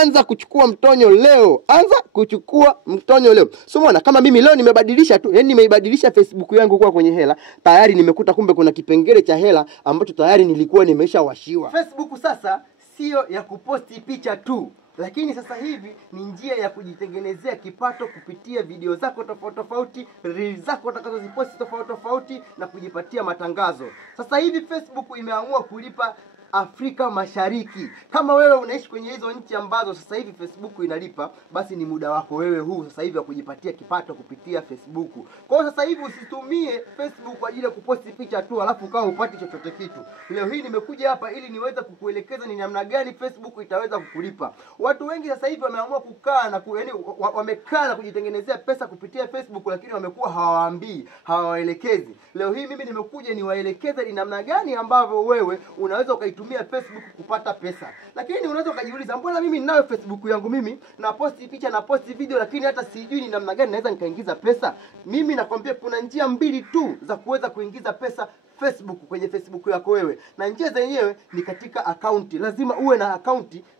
anza kuchukua mtonyo leo. Anza kuchukua mtonyo leo. So umeona kama mimi leo nimebadilisha tu, yani nimeibadilisha Facebook yangu kuwa kwenye hela, tayari nimekuta kumbe kuna kipengele cha hela ambacho tayari nilikuwa nimeshawashiwa. Facebook sasa sio ya kuposti picha tu, lakini sasa hivi ni njia ya kujitengenezea kipato kupitia video zako tofauti tofauti, reels zako utakazoziposti tofauti tofauti na kujipatia matangazo. Sasa hivi Facebook imeamua kulipa Afrika Mashariki. Kama wewe unaishi kwenye hizo nchi ambazo sasa hivi Facebook inalipa, basi ni muda wako wewe huu sasa hivi wa kujipatia kipato kupitia Facebook. Kwa hiyo sasa hivi usitumie Facebook kwa ajili ya kuposti picha tu alafu ukawa upati chochote kitu. Leo hii nimekuja hapa ili niweze kukuelekeza ni namna gani Facebook itaweza kukulipa. Watu wengi sasa hivi wameamua kukaa na wamekaa na kujitengenezea pesa kupitia Facebook, lakini wamekuwa hawaambii, hawaelekezi. Leo hii mimi nimekuja niwaelekeze ni namna gani ambavyo wewe unaweza ukaitumia Facebook kupata pesa. Lakini unaweza ukajiuliza, mbona mimi ninayo Facebook yangu mimi na posti picha na posti video, lakini hata sijui ni namna gani naweza nikaingiza pesa? Mimi nakwambia kuna njia mbili tu za kuweza kuingiza pesa Facebook kwenye Facebook yako wewe, na njia zenyewe ni katika akaunti. Lazima uwe na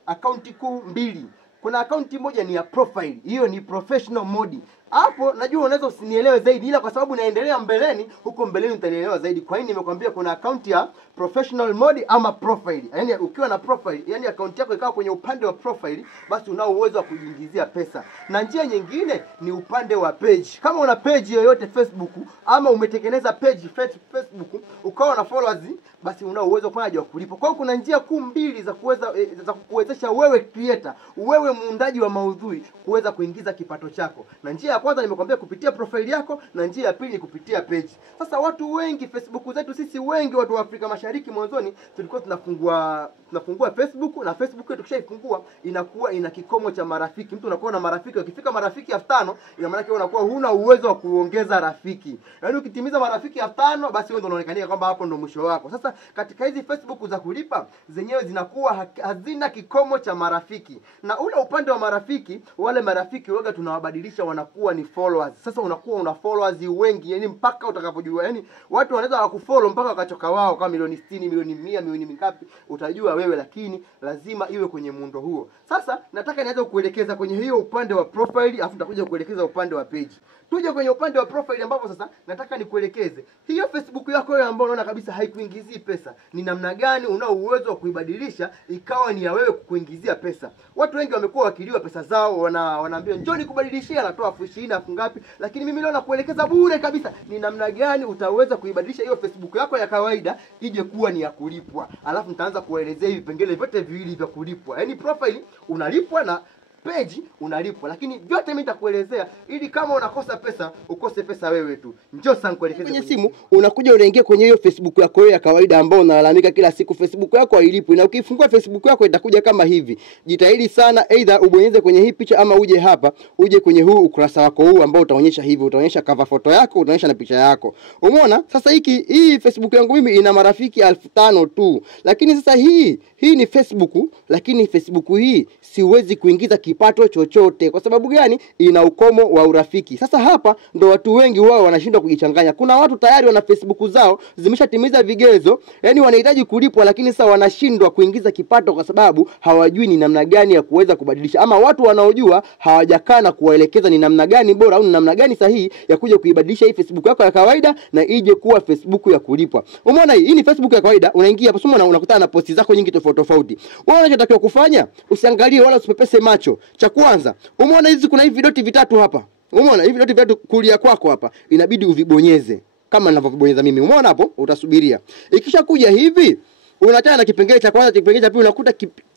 akaunti kuu mbili. Kuna akaunti moja ni ya profile, hiyo ni professional mode. Hapo najua unaweza usinielewe zaidi, ila kwa sababu naendelea mbeleni, huko mbeleni utanielewa zaidi. Kwa hiyo nimekwambia kuna akaunti ya professional mode ama profile. Yaani ukiwa na profile, yani akaunti yako ikawa kwenye upande wa profile, basi unao uwezo wa kujiingizia pesa. Na njia nyingine ni upande wa page. Kama una page yoyote Facebook ama umetengeneza page Facebook ukawa na followers, basi unao uwezo wa kulipa. Kwa hiyo kuna njia kuu mbili za kuwezesha wewe creator, wewe muundaji wa maudhui kuweza kuingiza kipato chako. Na njia ya kwanza nimekwambia kupitia profile yako, na njia ya pili kupitia page. Sasa watu wengi Facebook zetu sisi wengi watu wa Afrika Mashariki mwanzoni tulikuwa tunafungua Facebook, na Facebook yetu tukishaifungua inakuwa ina kikomo cha marafiki. Mtu unakuwa na marafiki, ukifika marafiki 5000 ina maana yake unakuwa huna uwezo wa kuongeza rafiki. Yaani ukitimiza marafiki 5000 basi wewe ndio unaonekania kwamba hapo ndio mwisho wako. Sasa katika hizi Facebook za kulipa zenyewe zinakuwa hazina kikomo cha marafiki. Na ule upande wa marafiki, wale marafiki waga tunawabadilisha wanakuwa ni followers. Sasa unakuwa una followers wengi, yani mpaka utakapojua, yani watu wanaweza wakufollow mpaka wakachoka wao kama milioni 60, milioni 100, milioni mingapi utajua wewe, lakini lazima iwe kwenye muundo huo. Sasa nataka nianze kukuelekeza kwenye hiyo upande wa profile, afu nitakuja kuelekeza upande wa page. Tuje kwenye upande wa profile ambapo sasa nataka nikuelekeze hiyo Facebook yako wewe ambayo unaona kabisa haikuingizii pesa, ni namna gani unao uwezo wa kuibadilisha ikawa ni ya wewe kukuingizia pesa. Watu wengi wamekuwa wakiliwa pesa zao, wanaambia njoo nikubadilishie, anatoa 20,000 afu ngapi, lakini mimi leo nakuelekeza bure kabisa ni namna gani utaweza kuibadilisha hiyo Facebook yako ya kawaida ije kuwa ni ya kulipwa. Alafu nitaanza kuelezea hivi vipengele vyote viwili vya kulipwa. Yaani profile unalipwa na page unalipwa, lakini vyote mimi nitakuelezea ili kama unakosa pesa ukose pesa wewe tu. Njoo sasa nikuelekeze kwenye simu. Unakuja unaingia kwenye hiyo Facebook yako wewe ya kawaida ambayo unalalamika kila siku Facebook yako hailipwi, na ukifungua Facebook yako itakuja kama hivi. Jitahidi sana either ubonyeze kwenye hii picha ama uje hapa, uje kwenye huu ukurasa wako huu ambao utaonyesha hivi, utaonyesha cover photo yako, utaonyesha na picha yako. Umeona? Sasa hii Facebook yangu mimi ina marafiki 5000 tu. Lakini sasa hii ni Facebook, lakini Facebook hii siwezi kuingiza kipato chochote. Kwa sababu gani? Ina ukomo wa urafiki. Sasa hapa ndo watu wengi wao wanashindwa kujichanganya. Kuna watu tayari wana Facebook zao zimeshatimiza vigezo, yani wanahitaji kulipwa, lakini sasa wanashindwa kuingiza kipato kwa sababu hawajui ni namna gani ya kuweza kubadilisha, ama watu wanaojua hawajakaa na kuwaelekeza ni namna gani bora au ni namna gani sahihi ya kuja kuibadilisha hii Facebook yako ya kawaida na ije kuwa Facebook ya kulipwa. Umeona hii ni Facebook ya kawaida, unaingia hapo na unakutana na posti zako nyingi tofauti tofauti. Wewe unachotakiwa kufanya, usiangalie wala usipepese macho. Cha kwanza, umeona hizi kuna hivi vidoti vitatu hapa. Umeona hivi vidoti vitatu kulia kwako hapa, inabidi uvibonyeze kama ninavyobonyeza mimi. Umeona hapo? Utasubiria. Ikisha kuja hivi, unachana na kipengele cha kwanza, kipengele cha pili, unakuta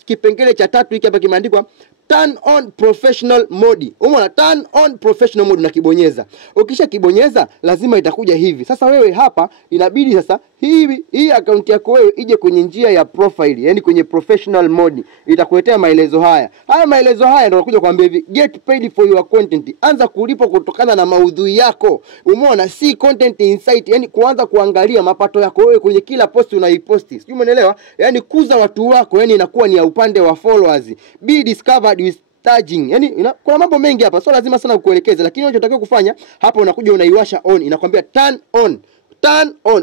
kipengele cha tatu hiki hapa kimeandikwa turn on professional mode. Umeona turn on professional mode, nakibonyeza. Ukisha kibonyeza lazima itakuja hivi. Sasa wewe hapa inabidi sasa hii account yako wewe ije kwenye njia ya profile, yani kwenye professional mode. Itakuletea maelezo haya. Haya maelezo haya ndio nakuja kuambia hivi, get paid for your content. Anza kulipa kutokana na maudhui yako. Umeona, si content insight, yani kuanza kuangalia mapato yako wewe kwenye kila post unaiposti. Sijui umeelewa? Yani kuza watu wako, yani inakuwa ni ya upande wa followers. Be discovered with tagging. Yani kuna mambo mengi hapa, so lazima sana kukuelekeza, lakini unachotakiwa kufanya hapa, unakuja unaiwasha on, inakwambia turn on.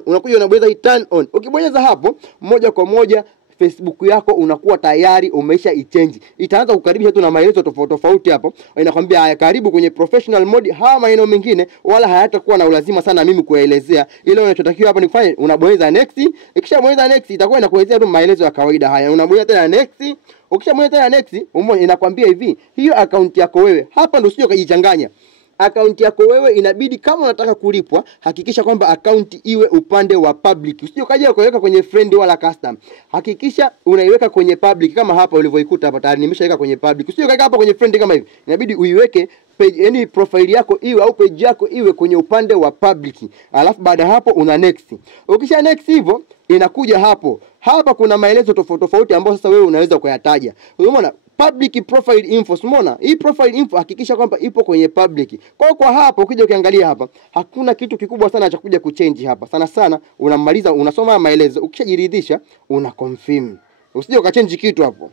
Unakuja unabonyeza hii turn on. Ukibonyeza hapo moja kwa moja Facebook yako unakuwa tayari umesha ichange. Itaanza kukaribisha tu na maelezo tofauti hapo. Inakwambia haya, karibu kwenye professional mode. Haya maneno mengine wala hayatakuwa na ulazima sana mimi kuelezea. Ile unachotakiwa hapa ni kufanya, unabonyeza next. Ikishabonyeza next itakuwa inakuelezea tu maelezo ya kawaida haya. Unabonyeza tena next. Ukishabonyeza tena next, inakwambia hivi, hiyo account yako wewe. Hapa ndio usije ukajichanganya. Account yako wewe inabidi kama unataka kulipwa, hakikisha kwamba account iwe upande wa public. Usije ukaja ukaweka kwenye friend wala custom. Hakikisha unaiweka kwenye public kama hapa ulivyoikuta hapa tayari nimeshaweka kwenye public. Usije ukaweka hapa kwenye friend kama hivi. Inabidi uiweke page, yani profile yako iwe au page yako iwe kwenye upande wa public. Alafu baada hapo una next. Ukisha next hivyo inakuja hapo. Hapa kuna maelezo tofauti ambayo sasa wewe unaweza kuyataja. Unaona? Public profile info. Umeona? Hii profile info hakikisha kwamba ipo kwenye public. Kwa hapo ukija ukiangalia hapa, hakuna kitu kikubwa sana cha kuja kuchange hapa. Sana unamaliza unasoma maelezo, ukishajiridhisha una confirm. Usije ukachange kitu hapo.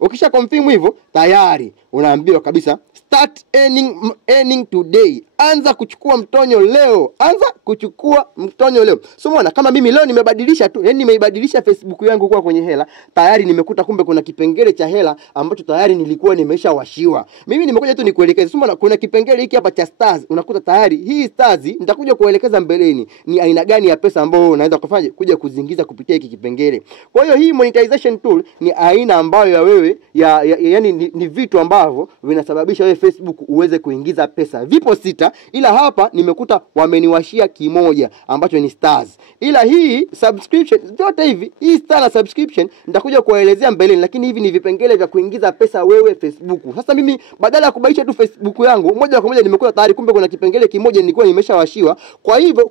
Ukisha confirm hivyo tayari unaambiwa kabisa start earning today. Anza kuchukua mtonyo leo. Anza kuchukua mtonyo leo. So umeona kama mimi leo nimebadilisha tu, yani nimeibadilisha Facebook yangu kuwa kwenye hela, tayari nimekuta kumbe kuna kipengele cha hela ambacho tayari nilikuwa nimeshawashiwa. Mimi nimekuja tu nikuelekeza. So umeona kuna kipengele hiki hapa cha stars, unakuta tayari hii stars nitakuja kuelekeza mbeleni ni aina gani ya pesa ambayo unaweza kufanya kuja kuzingiza kupitia hiki kipengele. Kwa hiyo hii monetization tool ni aina ambayo ya wewe yani ni vitu ambavyo vinasababisha wewe Facebook uweze kuingiza pesa. Vipo 6 ila hapa nimekuta wameniwashia kimoja ambacho ni stars. Ila hii subscription zote hivi, hii star na subscription nitakuja kuelezea mbeleni, lakini hivi ni vipengele vya kuingiza pesa wewe Facebook. Sasa mimi badala ya kubadilisha tu Facebook yangu moja kwa moja nimekuta tayari kumbe kuna kipengele kimoja nilikuwa nimeshawashiwa. Kwa hivyo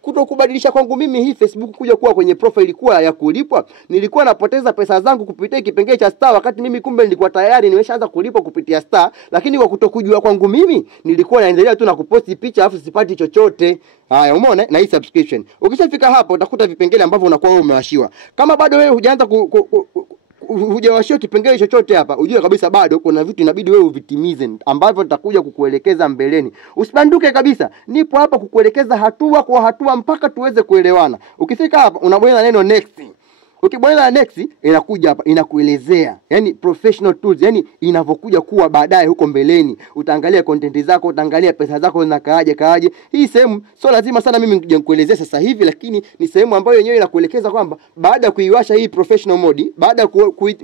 kuto kubadilisha kwangu mimi hii Facebook kuja kuwa kwenye profile kuwa ya kulipwa, nilikuwa napoteza pesa zangu kupitia kipengele cha star, wakati mimi kumbe nilikuwa tayari nimeshaanza kulipwa kupitia star, lakini kwa kutokujua kwangu mimi nilikuwa naendelea tu na kuposti picha afu sipati chochote. Haya, umeona? Na hii subscription. Ukishafika hapo utakuta vipengele ambavyo unakuwa wewe umewashiwa. Kama bado wewe hujaanza hujawashiwa kipengele chochote hapa, ujue kabisa bado kuna vitu inabidi wewe uvitimize ambavyo nitakuja kukuelekeza mbeleni. Usibanduke kabisa. Nipo hapa kukuelekeza hatua kwa hatua mpaka tuweze kuelewana. Ukifika hapa unabonyeza neno next. Ukibonyeza next inakuja hapa inakuelezea yani professional tools, yani inavokuja kuwa baadaye huko mbeleni. Utaangalia content zako, utaangalia pesa zako zinakaaje. Hii sehemu sio lazima sana mimi nikuje nikuelezea sasa hivi, lakini ni sehemu ambayo yenyewe inakuelekeza kwamba baada ya kuiwasha hii professional mode, baada ya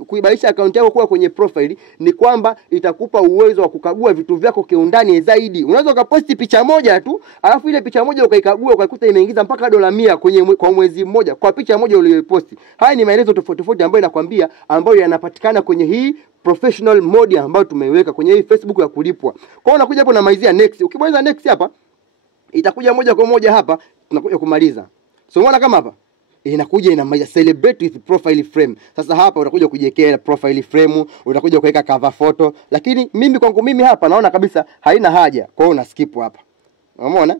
kuibadilisha account yako kuwa kwenye profile, ni kwamba itakupa uwezo wa kukagua vitu vyako kiundani zaidi. Unaweza ukaposti picha moja tu, alafu ile picha moja ukaikagua ukaikuta imeingiza mpaka $100 kwa mwezi mmoja kwa picha moja uliyoposti. Haya ni maelezo tofauti ambayo nakwambia ambayo yanapatikana kwenye hii professional mode ambayo tumeiweka kwenye hii Facebook ya kulipwa. Kwa hiyo unakuja hapo na maizia next. Ukibonyeza next hapa itakuja moja kwa moja hapa tunakuja kumaliza. So unaona kama hapa inakuja ina celebrate with profile frame. Sasa hapa utakuja kujiwekea profile frame, utakuja kuweka cover photo, lakini mimi kwangu mimi hapa naona kabisa haina haja. Kwa hiyo una skip hapa. Umeona?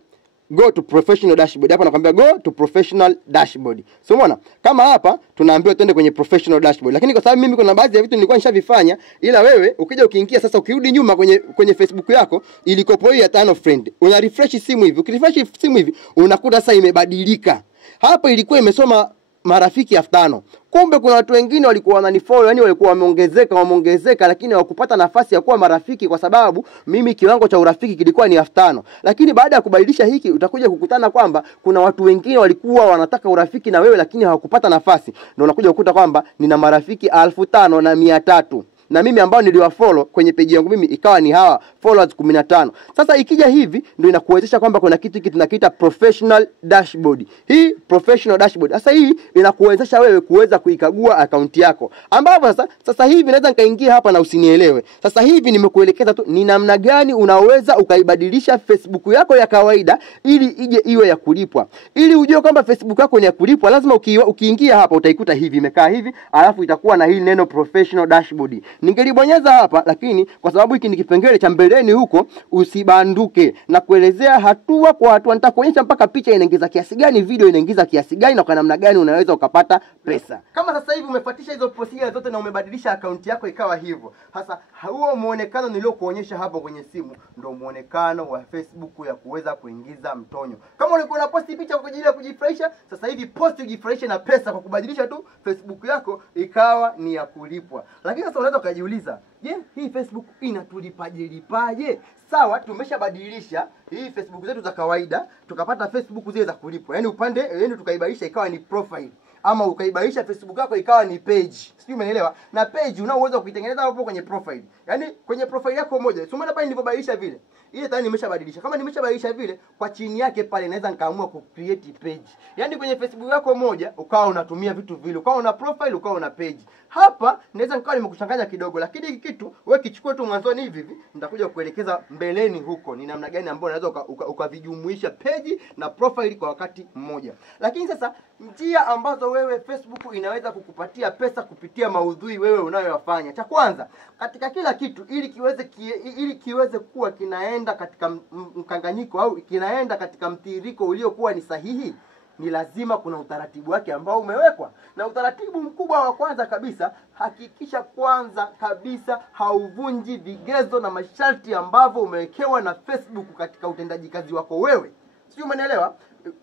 Go to professional dashboard. Hapa nakwambia go to professional dashboard. So umeona? Kama hapa tunaambiwa twende kwenye professional dashboard. Lakini kwa sababu mimi kuna baadhi ya vitu nilikuwa nishavifanya, ila wewe ukija ukiingia sasa ukirudi nyuma kwenye Facebook yako ilikopo hii ya tano friend. Una refresh simu hivi. Ukirefresh simu hivi unakuta sasa imebadilika. Hapa ilikuwa imesoma marafiki 5000. Kumbe kuna watu wengine walikuwa wananifollow, yani walikuwa wameongezeka lakini hawakupata nafasi ya kuwa marafiki kwa sababu mimi kiwango cha urafiki kilikuwa ni 5000. Lakini baada ya kubadilisha hiki utakuja kukutana kwamba kuna watu wengine walikuwa wanataka urafiki na wewe lakini hawakupata nafasi. Ndio unakuja kukuta kwamba nina marafiki 5300. Na mimi ambao niliwafollow kwenye page yangu mimi ikawa ni hawa followers 15. Sasa ikija hivi ndio inakuwezesha kwamba kuna kitu tunakiita professional dashboard. Hii professional dashboard sasa hii inakuwezesha wewe kuweza kuikagua account yako. Ambapo sasa hivi naweza nikaingia hapa na usinielewe. Sasa hivi nimekuelekeza tu ni namna gani unaweza ukaibadilisha Facebook yako ya kawaida ili ije iwe ya kulipwa. Ili ujue kwamba Facebook yako ni ya kulipwa lazima ukiingia hapa utaikuta hivi imekaa hivi, alafu itakuwa na hili neno professional dashboard. Ningelibonyeza hapa, lakini kwa sababu hiki ni kipengele cha mbeleni huko, usibanduke na kuelezea hatua kwa hatua. Nitakuonyesha mpaka picha inaingiza kiasi gani, video inaingiza kiasi gani, na kwa namna gani unaweza ukapata pesa. Kama sasa hivi umefuatisha hizo procedure zote na umebadilisha account yako ikawa hivyo, sasa huo muonekano niliokuonyesha hapo kwenye simu ndio muonekano wa Facebook ya kuweza kuingiza mtonyo. Kama ulikuwa unaposti picha kwa ajili ya kujifurahisha, sasa hivi posti ujifurahishe na pesa kwa kubadilisha tu Facebook yako ikawa ni ya kulipwa. Lakini sasa unaweza kujiuliza, je, hii Facebook inatulipaje? Sawa, tumeshabadilisha hii Facebook zetu za kawaida tukapata Facebook zile za kulipwa. Yaani tukaibadilisha ikawa ni profile, ama ukaibadilisha Facebook yako ikawa ni page. Sio, umeelewa? Na page una uwezo kuitengeneza hapo kwenye profile. Yaani kwenye profile yako moja. Sio maana pale nilipobadilisha vile. Ile tayari nimeshabadilisha. Kama nimeshabadilisha vile, kwa chini yake pale naweza nikaamua ku create page. Yaani kwenye Facebook yako moja ukawa unatumia vitu vile. Ukawa una profile, ukawa una page. Hapa naweza nikawa nimekuchanganya kidogo, lakini hiki kitu wewe kichukue tu mwanzoni hivi, nitakuja kuelekeza mbeleni huko ni namna gani ambayo unaweza ukavijumuisha page na profile kwa wakati mmoja. Lakini sasa njia ambazo wewe Facebook inaweza kukupatia pesa kupitia maudhui wewe unayoyafanya. Cha kwanza, katika kila kitu ili kiweze kuwa kinaenda katika mkanganyiko au kinaenda katika mtiririko uliokuwa ni sahihi, ni lazima kuna utaratibu wake ambao umewekwa. Na utaratibu mkubwa wa kwanza kabisa, hakikisha kwanza kabisa hauvunji vigezo na masharti ambavyo umewekewa na Facebook katika utendaji kazi wako wewe. Sio, umeelewa?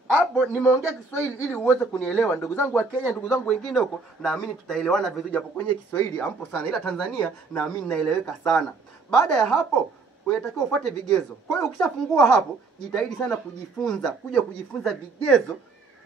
Hapo nimeongea Kiswahili ili uweze kunielewa. Ndugu zangu wa Kenya, ndugu zangu wengine huko, naamini tutaelewana vizuri, japo kwenye Kiswahili ampo sana, ila Tanzania naamini naeleweka sana. Baada ya hapo unatakiwa ufuate vigezo. Kwa hiyo ukishafungua hapo, jitahidi sana kujifunza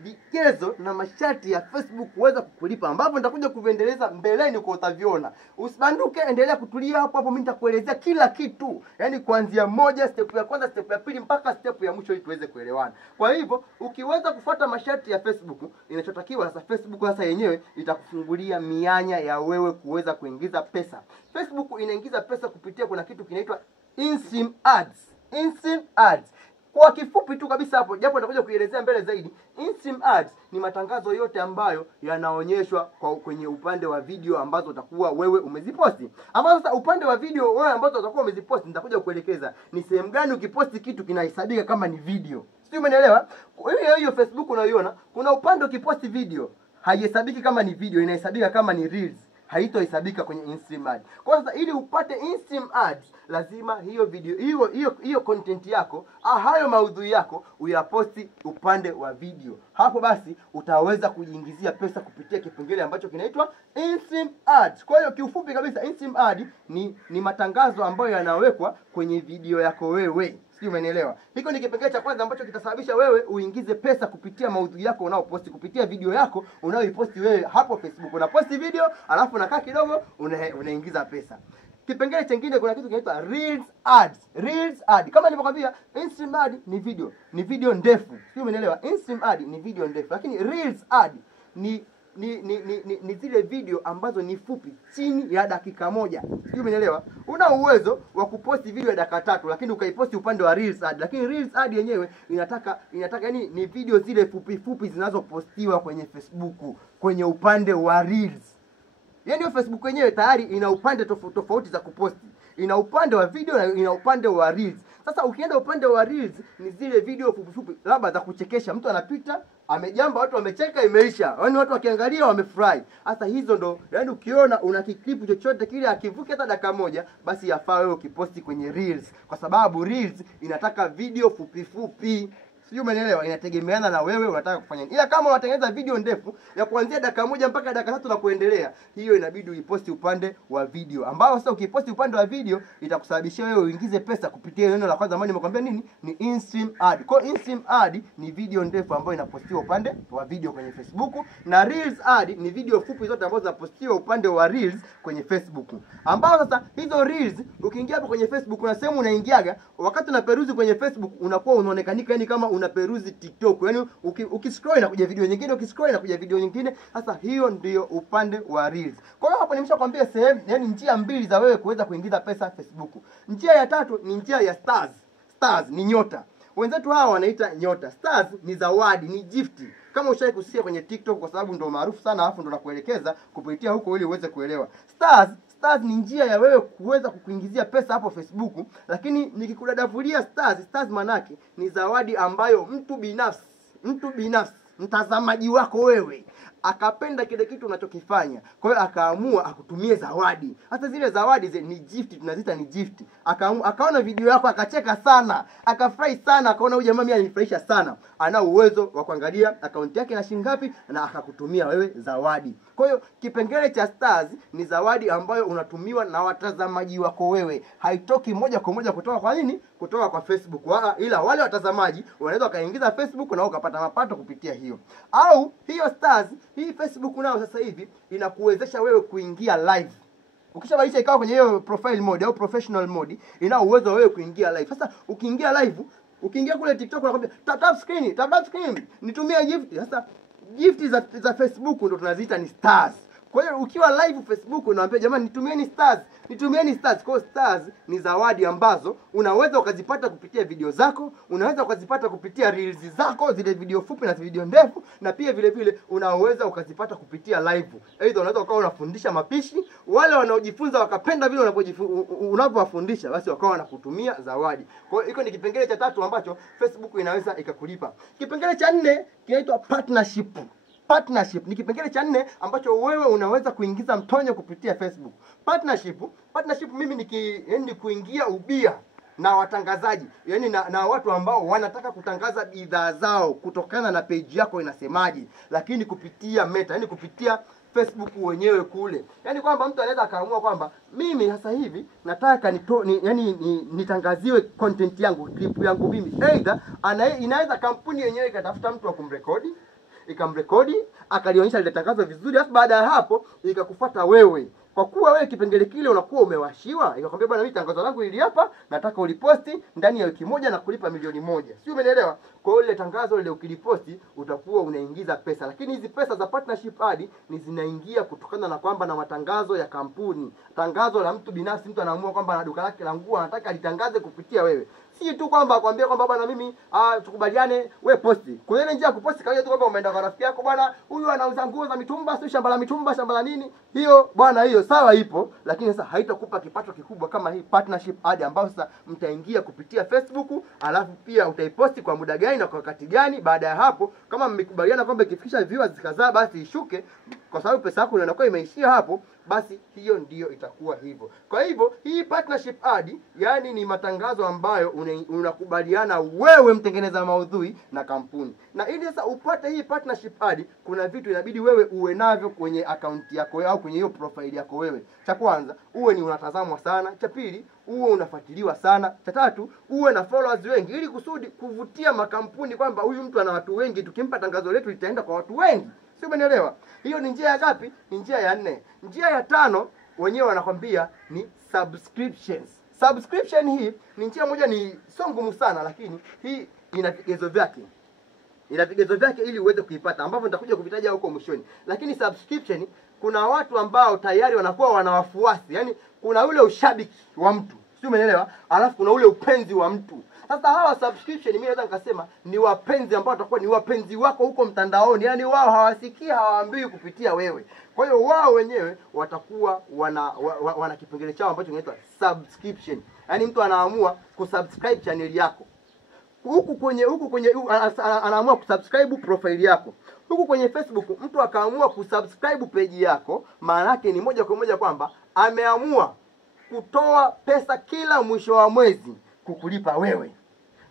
vigezo na masharti ya Facebook kuweza kukulipa, ambapo nitakuja kuviendeleza mbeleni kwa utaviona. Usibanduke, endelea kutulia hapo hapo, mimi nitakuelezea kila kitu. Yaani kuanzia moja, step ya kwanza, step ya pili mpaka step ya mwisho ili tuweze kuelewana. Kwa hivyo, ukiweza kufuata masharti ya Facebook, inachotakiwa sasa Facebook sasa yenyewe itakufungulia mianya ya wewe kuweza kuingiza pesa. Facebook inaingiza pesa kupitia kuna kitu kinaitwa in-stream ads. In-stream ads. Kwa kifupi tu kabisa hapo, japo nitakuja kuelezea mbele zaidi, in-stream ads ni matangazo yote ambayo yanaonyeshwa kwenye upande wa video ambazo utakuwa wewe umeziposti. Ama sasa upande wa video wewe ambazo utakuwa umeziposti, nitakuja kuelekeza ni sehemu gani ukiposti kitu kinahesabika kama ni video. Sio, umeelewa? Hiyo Facebook unaiona, kuna upande ukiposti video haihesabiki kama ni video, inahesabika kama ni reels. Haitohesabika kwenye in-stream ad. Kwa sasa ili upate in-stream ads, lazima hiyo video hiyo content yako, hayo maudhui yako uyaposti upande wa video. Hapo basi utaweza kujiingizia pesa kupitia kipengele ambacho kinaitwa in-stream ads. Kwa hiyo kiufupi kabisa, in-stream ad ni matangazo ambayo yanawekwa kwenye video yako wewe. Sio, umeelewa? Hiko ni kipengele cha kwanza ambacho kitasababisha wewe uingize pesa kupitia maudhui yako unaoposti, kupitia video yako unayoiposti wewe hapo Facebook. Unaposti video, alafu unakaa kidogo unaingiza pesa. Kipengele kingine kuna kitu kinaitwa reels ads. Reels ad. Kama nilivyokuambia, in-stream ad ni video ndefu. Sio, umeelewa? In-stream ad ni video ndefu, lakini reels ad ni zile video ambazo ni fupi, chini ya dakika moja. Sio, umeelewa? Una uwezo wa kuposti video ya dakika 3 lakini ukaiposti upande wa reels ad. Lakini reels ad yenyewe inataka yani ni video zile fupi zinazopostiwa kwenye Facebook kwenye upande wa reels. Yaani Facebook yenyewe tayari ina upande tofauti za kuposti. Ina upande wa video na ina upande wa reels. Sasa ukienda upande wa reels ni zile video fupi labda za kuchekesha, mtu anapita amejamba, watu wamecheka, imeisha. Yaani watu wakiangalia wamefurahi. Sasa hizo ndo, yaani ukiona una kiklipu chochote kile akivuka hata dakika moja, basi yafaa wewe ukiposti kwenye reels, kwa sababu reels inataka video fupi. Sio, umeelewa? Inategemeana na wewe unataka kufanya nini. Ila kama unatengeneza video ndefu ya kuanzia dakika 1 mpaka dakika 3 na kuendelea, hiyo inabidi uiposti upande wa video. Ambao sasa ukiposti upande wa video itakusababishia wewe uingize pesa kupitia neno la kwanza ambalo nimekwambia nini? Ni in-stream ad. Kwa in-stream ad ni video ndefu ambayo inapostiwa upande wa video kwenye Facebook, na reels ad ni video fupi zote ambazo zinapostiwa upande wa reels kwenye Facebook. Ambao sasa hizo reels ukiingia hapo kwenye Facebook kuna sehemu unaingiaga, wakati unaperuzi kwenye Facebook unakuwa unaonekanika yani kama unaperuzi TikTok. Yaani ukiscroll inakuja video nyingine, ukiscroll inakuja video nyingine. Sasa hiyo ndio upande wa reels. Kwa hiyo hapo nimeshakwambia sehemu, yani njia mbili za wewe kuweza kuingiza pesa Facebook. Njia ya tatu ni njia ya stars. Stars ni nyota. Wenzetu hawa wanaita nyota. Stars ni zawadi, ni gift. Kama ushawahi kusikia kwenye TikTok, kwa sababu ndio maarufu sana, alafu ndio nakuelekeza kupitia huko ili uweze kuelewa. Stars ni njia ya wewe kuweza kukuingizia pesa hapo Facebook, lakini nikikudadavulia stars manake ni zawadi ambayo mtu binafsi mtazamaji wako wewe akapenda kile kitu unachokifanya, kwa hiyo akaamua akutumie zawadi. Hata zile zawadi ni gift, tunaziita ni gift. Akaona video yako akacheka sana, akafurahi sana, akaona huyu jamaa mimi alinifurahisha sana, ana uwezo wa kuangalia akaunti yake na shilingi ngapi na akakutumia wewe zawadi. Kwa hiyo kipengele cha stars ni zawadi ambayo unatumiwa na watazamaji wako wewe, haitoki moja kwa moja kutoka kwa nini? Kutoka kwa Facebook. Ila wale watazamaji wanaweza kaingiza Facebook na ukapata mapato kupitia hiyo. Au hiyo stars, hii Facebook nao sasa hivi inakuwezesha wewe kuingia live. Ukishabadilisha ikawa kwenye hiyo profile mode au professional mode, ina uwezo wewe kuingia live. Sasa ukiingia live, ukiingia kule TikTok unakwambia tap screen, nitumie gift. Sasa gift za Facebook ndo tunaziita ni stars. Kwa hiyo ukiwa live Facebook unaambia jamani nitumieni stars. Kwa stars ni zawadi ambazo unaweza ukazipata kupitia video zako, unaweza ukazipata kupitia reels zako, zile video fupi na video ndefu, na pia vile vile unaweza ukazipata kupitia live. Aidha unaweza ukawa unafundisha mapishi, wale wanaojifunza wakapenda vile unapowafundisha, basi wakawa wanakutumia zawadi. Kwa hiyo iko ni kipengele cha 3 ambacho Facebook inaweza ikakulipa. Kipengele cha 4 kinaitwa partnership. Partnership ni kipengele cha 4 ambacho wewe unaweza kuingiza mtonyo kupitia Facebook. Partnership mimi ni kuingia ubia na watangazaji, yani na watu ambao wanataka kutangaza bidhaa zao kutokana na page yako inasemaje, lakini kupitia Meta, yani kupitia Facebook wenyewe kule. Yani kwamba mtu anaweza akaamua kwamba mimi sasa hivi nataka nitangaziwe content yangu, clip yangu mimi. Aidha inaweza kampuni yenyewe ikatafuta mtu wa kumrekodi, ikamrekodi, akalionyesha lile tangazo vizuri, alafu baada ya hapo ikakufuata wewe. Kwa kuwa wewe kipengele kile unakuwa umewashiwa, ikakwambia bwana mimi tangazo langu hili hapa, nataka uliposti ndani ya wiki moja na kulipa milioni 1. Sio, umeelewa? Kwa hiyo ile tangazo lile ukiliposti utakuwa unaingiza pesa. Lakini hizi pesa za partnership ad ni zinaingia kutokana na kwamba na matangazo ya kampuni. Tangazo la mtu binafsi, mtu anaamua kwamba na duka lake la nguo anataka litangaze kupitia wewe. Si tu kwamba akwambia kwamba bwana mimi tukubaliane wewe posti. Kwa hiyo njia ya kuposti kaja tu kwamba umeenda kwa rafiki yako, bwana huyu anauza nguo za mitumba, sio shamba la mitumba, shamba la nini. Hiyo bwana hiyo sawa ipo, lakini sasa haitakupa kipato kikubwa kama hii partnership ad ambayo sasa mtaingia kupitia Facebook, alafu pia utaiposti kwa muda gani na kwa wakati gani. Baada ya hapo kama mmekubaliana kwamba ikifikisha viewers kadhaa basi ishuke, kwa sababu pesa yako inakuwa imeishia hapo, basi hiyo ndiyo itakuwa hivyo. Kwa hivyo hii partnership ad yani ni matangazo ambayo unakubaliana wewe mtengeneza maudhui na kampuni. Na ili sasa upate hii partnership ad, kuna vitu inabidi wewe uwe navyo kwenye account yako au kwenye hiyo profile yako wewe. Cha kwanza, uwe ni unatazamwa sana. Cha pili, uwe unafuatiliwa sana. Cha tatu, uwe na followers wengi, ili kusudi kuvutia makampuni kwamba huyu mtu ana watu wengi, tukimpa tangazo letu litaenda kwa watu wengi. Sio, umeelewa? Hiyo ni njia ya ngapi? Ni njia ya 4. Njia ya 5 wenyewe wanakwambia ni subscriptions. Subscription hii ni njia moja, ni sio ngumu sana, lakini hii ina vigezo vyake. Ili uweze kuipata, ambapo nitakuja kuvitaja huko mwishoni. Lakini subscription, kuna watu ambao tayari wanakuwa wana wafuasi. Yani kuna ule ushabiki wa mtu, sio, umeelewa? Alafu kuna ule upenzi wa mtu. Sasa hawa subscription mimi naweza nikasema ni wapenzi ambao watakuwa ni wapenzi wako huko mtandaoni. Yani wao hawasikii, hawaambiwi kupitia wewe. Kwa hiyo wao wenyewe watakuwa wana kipengele chao ambacho kinaitwa subscription. Yani mtu anaamua kusubscribe channel yako. Huku kwenye anaamua kusubscribe profile yako. Huku kwenye Facebook mtu akaamua kusubscribe page yako, maana yake ni moja kwa moja kwamba ameamua kutoa pesa kila mwisho wa mwezi kukulipa wewe.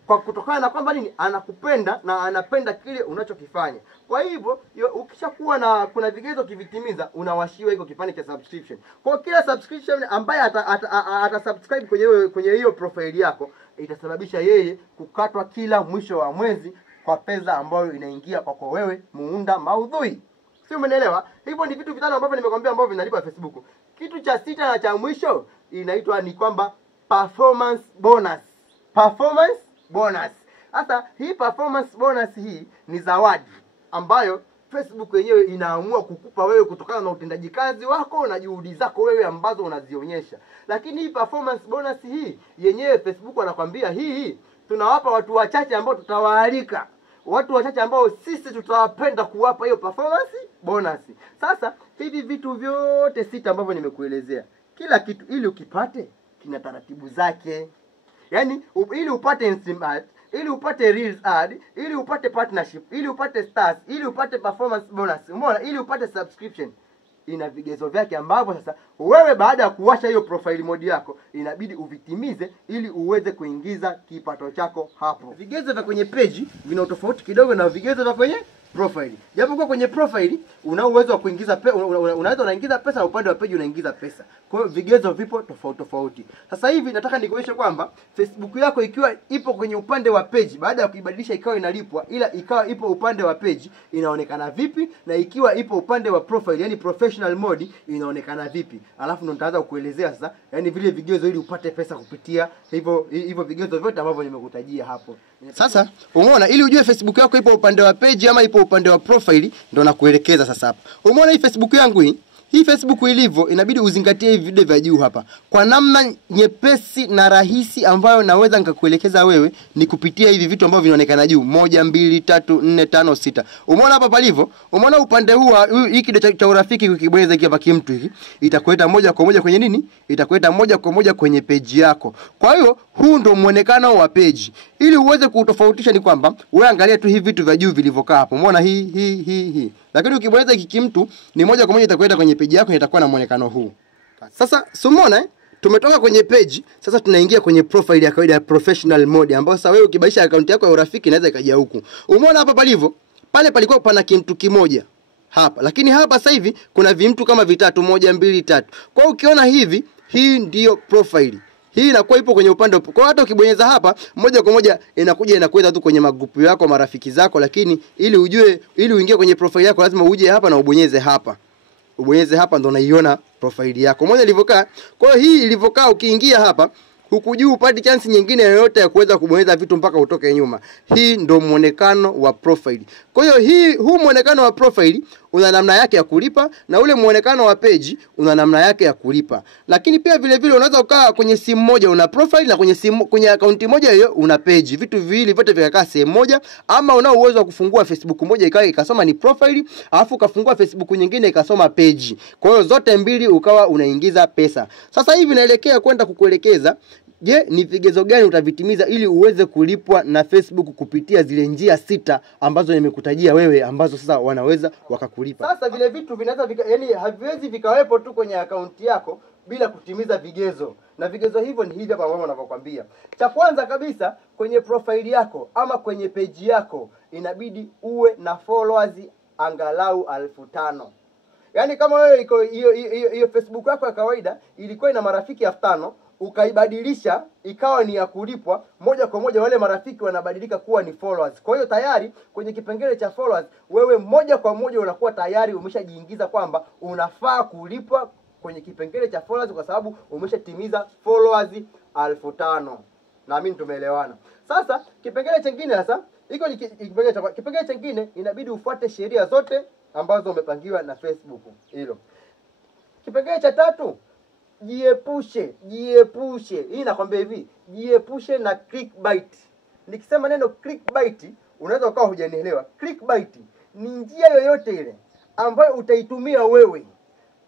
Kwa kutokana na kwamba nini? Anakupenda na anapenda kile unachokifanya. Kwa hivyo ukishakuwa na kuna vigezo kivitimiza, unawashiwa hiko kipande cha subscription. Kwa kila subscription ambaye atasubscribe kwenye hiyo profile yako, itasababisha yeye kukatwa kila mwisho wa mwezi kwa pesa ambayo inaingia kwako wewe muunda maudhui. Sio, umeelewa? Hivyo ni vitu vitano ambavyo nimekwambia ambavyo vinalipa Facebook. Kitu cha 6 na cha mwisho inaitwa ni kwamba performance bonus. Performance bonus. Sasa hii performance bonus hii ni zawadi ambayo Facebook yenyewe inaamua kukupa wewe kutokana na utendaji kazi wako na juhudi zako wewe ambazo unazionyesha. Lakini hii performance bonus hii yenyewe Facebook wanakwambia hii tunawapa watu wachache ambao tutawaalika. Watu wachache ambao sisi tutawapenda kuwapa hiyo performance bonus. Sasa hivi vitu vyote 6 ambavyo nimekuelezea, kila kitu ili ukipate kina taratibu zake. Yaani ili upate instant ad, ili upate reels ad, ili upate partnership, ili upate stars, ili upate performance bonus, umeona, ili upate subscription, ina vigezo vyake ambavyo sasa wewe baada ya kuwasha hiyo profile mode yako inabidi uvitimize ili uweze kuingiza kipato chako hapo. Vigezo vya kwenye page vina tofauti kidogo na vigezo vya kwenye profile. Japo kwa kwenye profile una uwezo wa kuingiza unaweza unaingiza pesa na upande wa page unaingiza pesa. Kwa hiyo vigezo vipo tofauti tofauti. Sasa hivi nataka nikuonyeshe kwamba Facebook yako ikiwa ipo kwenye upande wa page baada ya kuibadilisha ikawa inalipwa, ila ikawa ipo upande wa page inaonekana vipi, na ikiwa ipo upande wa profile yani professional mode inaonekana vipi. Alafu ndo nitaanza kukuelezea sasa yani vile vigezo ili upate pesa kupitia hivyo vigezo vyote ambavyo nimekutajia hapo. Sasa umeona, ili ujue Facebook yako ipo upande wa page ama ipo upande wa profile ndo nakuelekeza sasa hapa. Umeona hii Facebook yangu hii Facebook ilivyo, inabidi uzingatie hivi video vya juu hapa. Kwa namna nyepesi na rahisi ambayo naweza nikakuelekeza wewe ni kupitia hivi vitu ambavyo vinaonekana juu. 1 2 3 4 5 6. Umeona hapa palivyo? Umeona upande huu hii kido cha urafiki ukibonyeza hiki hapa kimtu hiki, itakuleta moja kwa moja kwenye nini? Itakuleta moja kwa moja kwenye page yako. Kwa hiyo huu ndo muonekano wa page. Ili uweze kutofautisha ni kwamba wewe angalia tu hivi vitu vya juu vilivyokaa hapo. Umeona hii. Lakini ukibonyeza hiki mtu ni moja kwa moja itakwenda kwenye page yako na itakuwa na muonekano huu. Sasa umeona tumetoka kwenye page, sasa tunaingia kwenye profile ya kawaida ya professional mode ambapo sasa wewe ukibadilisha account yako ya urafiki inaweza ikaja huku. Umeona hapa palivyo? Pale palikuwa pana kimtu kimoja hapa. Lakini hapa sasa hivi kuna vimtu kama vitatu, 1 2 3. Kwa hiyo ukiona hivi, hii ndio profile. Hii inakuwa ipo kwenye upande. Kwa hata ukibonyeza hapa moja kwa moja inakwenda tu kwenye magrupu yako, marafiki zako, lakini ili uingie kwenye profile yako lazima uje hapa na ubonyeze hapa. Ubonyeze hapa ndo unaiona profile yako. Umeona ilivyokaa? Kwa hiyo hii ilivyokaa ukiingia hapa huku juu upate chance nyingine yoyote ya kuweza kubonyeza vitu mpaka utoke nyuma. Hii ndo muonekano wa profile. Kwa hiyo huu muonekano wa profile una namna yake ya kulipa na ule muonekano wa page una namna yake ya kulipa. Lakini pia vile vile unaweza ukaa kwenye simu moja una profile na kwenye account moja hiyo una page. Vitu viwili vyote vikakaa sehemu moja, ama una uwezo wa kufungua Facebook moja ikasoma ni profile, alafu ukafungua Facebook nyingine ikasoma page. Kwa hiyo zote mbili ukawa unaingiza pesa. Sasa hivi naelekea kwenda kukuelekeza je, ni vigezo gani utavitimiza ili uweze kulipwa na Facebook kupitia zile njia 6 ambazo nimekutajia wewe ambazo sasa wanaweza wakakulipa. Sasa vile vitu vinaweza yani haviwezi vikawepo tu kwenye akaunti yako bila kutimiza vigezo. Na vigezo hivyo ni hivi hapa ambavyo ninavyokuambia. Cha kwanza kabisa, kwenye profile yako ama kwenye page yako inabidi uwe na followers angalau 5,000. Yaani kama wewe iko hiyo Facebook yako ya kawaida ilikuwa ina marafiki 5,000, ukaibadilisha ikawa ni ya kulipwa, moja kwa moja wale marafiki wanabadilika kuwa ni followers. Kwa hiyo tayari kwenye kipengele cha followers wewe moja kwa moja unakuwa tayari umeshajiingiza kwamba unafaa kulipwa kwenye kipengele cha followers kwa sababu umeshatimiza followers 5,000. Naamini tumeelewana. Sasa kipengele kingine sasa iko ni kipengele kingine inabidi ufuate sheria zote ambazo umepangiwa na Facebook. Hilo. Kipengele cha 3, jiepushe. Hii nakwambia hivi, jiepushe na clickbait. Nikisema neno clickbait unaweza ukawa hujanielewa. Clickbait ni njia yoyote ile ambayo utaitumia wewe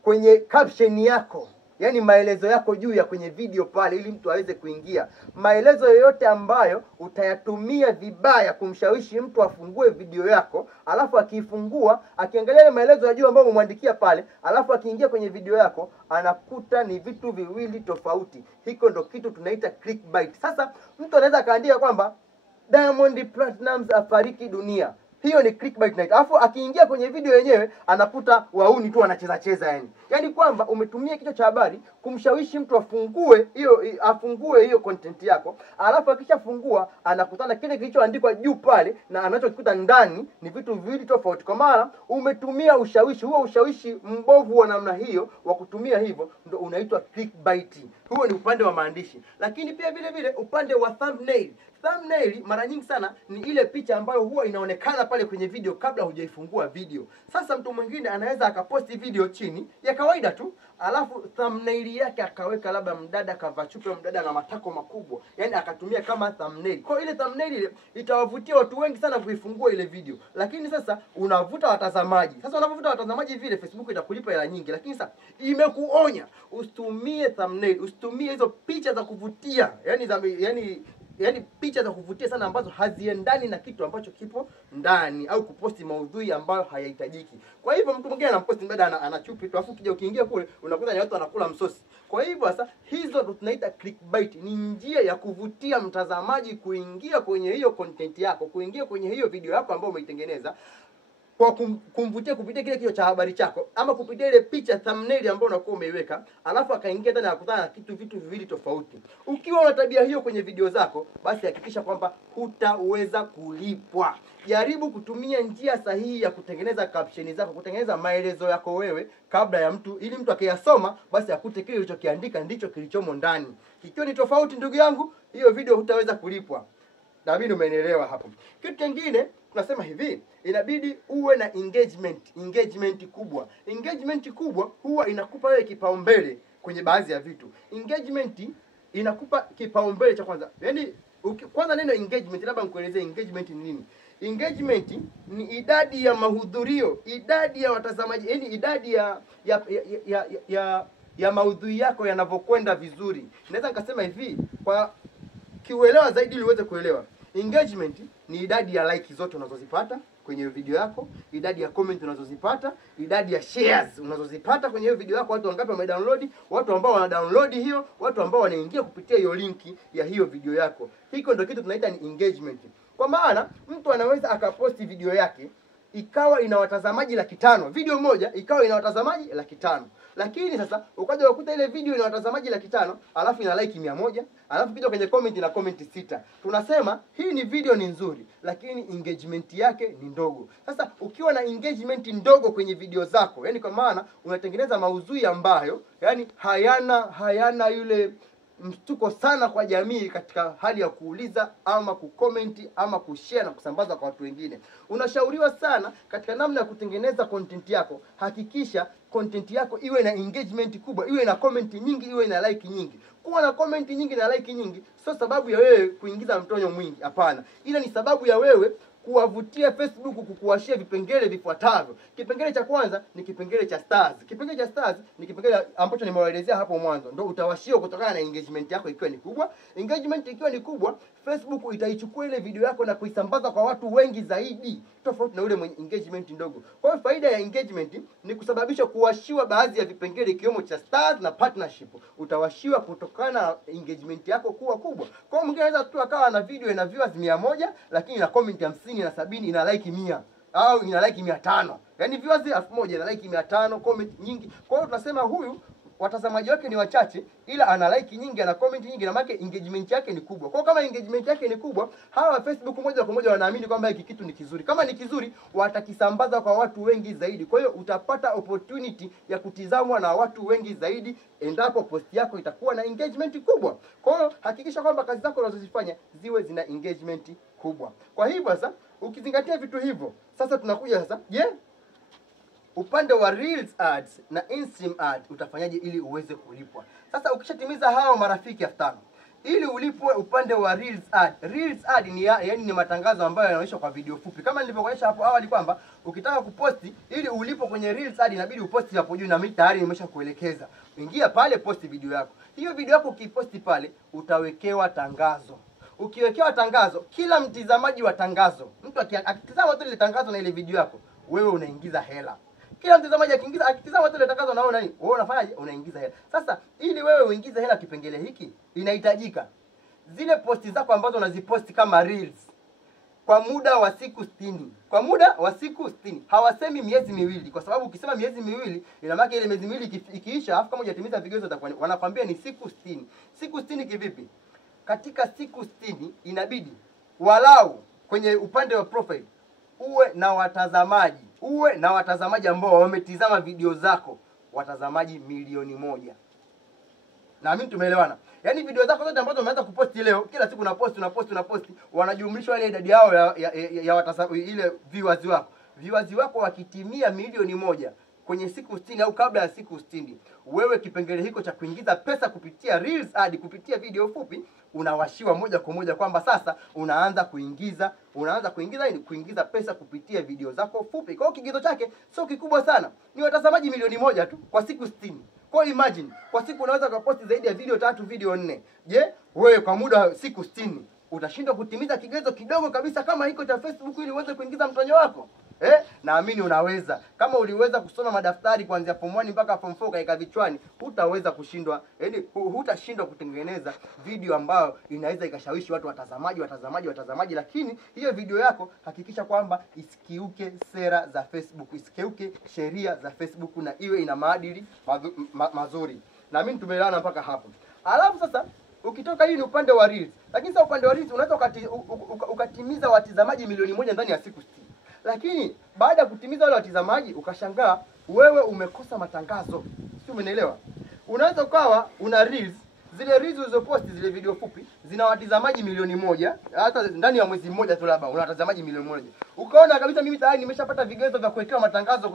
kwenye caption yako, yani maelezo yako juu ya kwenye video pale ili mtu aweze kuingia. Maelezo yoyote ambayo utayatumia vibaya kumshawishi mtu afungue video yako, alafu akiifungua, akiangalia ile maelezo ya juu ambayo umemwandikia pale, alafu akiingia kwenye video yako, anakuta ni vitu viwili tofauti. Hiko ndo kitu tunaita clickbait. Sasa mtu anaweza kaandika kwamba Diamond Platnumz afariki dunia. Hiyo ni clickbait night. Alafu akiingia kwenye video yenyewe anakuta wauni tu anacheza yani. Yaani kwamba umetumia kichwa cha habari kumshawishi mtu afungue hiyo content yako. Alafu akishafungua anakutana kile kilichoandikwa juu pale na anachokikuta ndani ni vitu viwili tofauti. Kwa maana umetumia ushawishi, huo ushawishi mbovu wa namna hiyo wa kutumia hivyo ndio unaitwa clickbait. Huo ni upande wa maandishi. Lakini pia vile vile upande wa thumbnail. Thumbnail mara nyingi sana ni ile picha ambayo huwa inaonekana pale kwenye video kabla hujaifungua video. Sasa mtu mwingine anaweza akaposti video chini ya kawaida tu, alafu thumbnail yake akaweka labda mdada kavaa chupi, mdada na matako makubwa, yani akatumia kama thumbnail. Kwa ile thumbnail ile itawavutia watu wengi sana kuifungua ile video, lakini sasa unavuta watazamaji. Sasa unapovuta watazamaji vile, Facebook itakulipa hela nyingi, lakini sasa imekuonya usitumie thumbnail, usitumie hizo picha za kuvutia, yani picha za kuvutia sana ambazo haziendani na kitu ambacho kipo ndani, au kuposti maudhui ambayo hayahitajiki. Kwa hivyo mtu mwingine anamposti mbada ana chupi tu, afu kija ukiingia kule unakuta ni watu wanakula msosi. Kwa hivyo sasa hizo tunaita clickbait, ni njia ya kuvutia mtazamaji kuingia kwenye hiyo content yako, kuingia kwenye hiyo video yako ambayo umeitengeneza, kwa kumvutia kupitia kile kichwa cha habari chako, ama kupitia ile picha thumbnail ambayo unakuwa umeiweka, alafu akaingia ndani akakutana na vitu viwili tofauti. Ukiwa una tabia hiyo kwenye video zako, basi hakikisha kwamba hutaweza kulipwa. Jaribu kutumia njia sahihi ya kutengeneza caption zako, kutengeneza maelezo yako wewe kabla ya mtu, ili mtu akiyasoma basi akute kile ulichokiandika ndicho kilichomo ndani. Ikiwa ni tofauti, ndugu yangu, hiyo video hutaweza kulipwa. Naamini umeelewa hapo. Kitu kingine tunasema hivi, inabidi uwe na engagement kubwa. Engagement kubwa huwa inakupa wewe kipaumbele kwenye baadhi ya vitu. Engagement inakupa kipaumbele cha kwanza. Yaani kwanza neno engagement, labda nikuelezee engagement ni nini. Engagement ni idadi ya mahudhurio, idadi ya watazamaji, yaani idadi ya maudhui yako yanavyokwenda vizuri. Naweza nikasema hivi kwa kiuelewa zaidi ili uweze kuelewa. Engagement ni idadi ya like zote unazozipata kwenye video yako, idadi ya comment unazozipata, idadi ya shares unazozipata kwenye hiyo video yako, watu wangapi wamedownload, watu ambao wana download hiyo, watu ambao wanaingia kupitia hiyo linki ya hiyo video yako. Hiko ndio kitu tunaita ni engagement. Kwa maana mtu anaweza akaposti video yake ikawa ina watazamaji 500,000, video moja ikawa ina watazamaji 500,000. Lakini sasa ukaja ukuta ile video ina watazamaji 500,000, alafu ina like 100, alafu kija kwenye comment ina comment 6. Tunasema hii ni video ni nzuri, lakini engagement yake ni ndogo. Sasa ukiwa na engagement ndogo kwenye video zako, yani kwa maana unatengeneza maudhui ambayo yani hayana yule mshtuko sana kwa jamii katika hali ya kuuliza ama kucomment ama kushare na kusambaza kwa watu wengine, unashauriwa sana katika namna ya kutengeneza content yako, hakikisha content yako iwe na engagement kubwa, iwe na comment nyingi, iwe na like nyingi. Kuwa na comment nyingi na like nyingi sio sababu ya wewe kuingiza mtonyo mwingi, hapana. Ila ni sababu ya wewe kuwavutia Facebook kukuwashia vipengele vifuatavyo. Kipengele cha kwanza ni kipengele cha stars. Kipengele cha stars ni kipengele ambacho nimewaelezea hapo mwanzo. Ndio utawashia kutokana na engagement yako ikiwa ni kubwa. Engagement ikiwa ni kubwa, Facebook itaichukua ile video yako na kuisambaza kwa watu wengi zaidi, tofauti na ule mwenye engagement ndogo. Kwa hiyo faida ya engagement ni kusababisha kuwashiwa baadhi ya vipengele ikiwemo cha stars na partnership. Utawashiwa kutokana na engagement yako kuwa kubwa. Kwa hiyo mwingine anaweza tu akawa na video ina viewers 100 lakini ina comment 50 na 70 ina like 100 au ina like 500. Yaani viewers 1000 ina like 500, comment nyingi. Kwa hiyo tunasema huyu watazamaji wake ni wachache ila ana like nyingi, ana comment nyingi, na maana engagement yake ni kubwa. Kwa hiyo kama engagement yake ni kubwa, hawa Facebook moja kwa moja wanaamini kwamba hiki kitu ni kizuri. Kama ni kizuri, watakisambaza kwa watu wengi zaidi. Kwa hiyo utapata opportunity ya kutizamwa na watu wengi zaidi endapo post yako itakuwa na engagement kubwa. Kwa hiyo hakikisha kwamba kazi zako unazozifanya ziwe zina engagement kubwa. Kwa hivyo sasa ukizingatia vitu hivyo, sasa tunakuja sasa, upande wa Reels ads na InStream ads utafanyaje ili uweze kulipwa? Sasa ukishatimiza hao marafiki 5,000, ili ulipwe upande wa Reels ad. Reels ad ni yani ni matangazo ambayo yanaonyeshwa kwa video fupi. Kama nilivyokuonyesha hapo awali kwamba ukitaka kuposti ili ulipo kwenye Reels ad inabidi uposti hapo juu, na mimi tayari nimeshakuelekeza. Ingia pale, posti video yako. Hiyo video yako ukiposti pale utawekewa tangazo. Ukiwekewa tangazo, kila mtizamaji wa tangazo, mtu akitazama tu ile tangazo na ile video yako, wewe unaingiza hela. Kila mtazamaji akitazama tu ile tangazo na wewe unafanyaje? Unaingiza hela. Sasa ili wewe uingize hela kipengele hiki, inahitajika zile posti zako ambazo unaziposti kama Reels kwa muda wa siku 60. Kwa muda wa siku 60. Hawasemi miezi miwili, kwa sababu ukisema miezi miwili ina maana ile miezi miwili ikiisha afu kama hujatimiza vigezo utakuwa wanakuambia ni siku 60. Siku 60 kivipi? Katika siku 60 inabidi walau kwenye upande wa profile uwe na watazamaji ambao wametizama video zako, watazamaji 1,000,000. Naamini tumeelewana. Yaani video zako zote ambazo umeanza kuposti leo, kila siku unaposti, wanajumlishwa ile idadi yao ya watazamaji, ile viewers wako. Viewers wako wakitimia milioni 1 kwenye siku 60 au kabla ya siku 60, wewe kipengele hiko cha kuingiza pesa kupitia reels ad, kupitia video fupi, unawashiwa moja kwa moja kwamba sasa unaanza kuingiza kuingiza pesa kupitia video zako fupi. Kwa hiyo kigezo chake sio kikubwa sana, ni watazamaji milioni 1 tu kwa siku 60. Kwa imagine, kwa siku unaweza kuposti zaidi ya video 3, video 4. Je, wewe kwa muda wa siku 60 utashindwa kutimiza kigezo kidogo kabisa kama hiko cha Facebook ili uweze kuingiza mtonyo wako? Naamini unaweza. Kama uliweza kusoma madaftari kuanzia form 1 mpaka form 4 kaika vichwani, hutaweza kushindwa, yaani hutashindwa kutengeneza video ambayo inaweza ikashawishi watu watazamaji, lakini hiyo video yako hakikisha kwamba isikiuke sera za Facebook, isikiuke sheria za Facebook na iwe ina maadili mazuri. Naamini tumeelewana mpaka hapo. Alafu sasa ukitoka hii ni upande wa reels. Lakini sasa upande wa reels unaweza ukatimiza watazamaji milioni 1 ndani ya siku 60. Lakini baada ya kutimiza wale watazamaji ukashangaa wewe umekosa matangazo. Sio, umeelewa? Unaweza ukawa una reels, zile reels ulizopost, zile video fupi zina watazamaji milioni 1, hata ndani ya mwezi mmoja tu labda una watazamaji milioni 1. Ukaona kabisa mimi tayari nimeshapata vigezo vya kuwekewa matangazo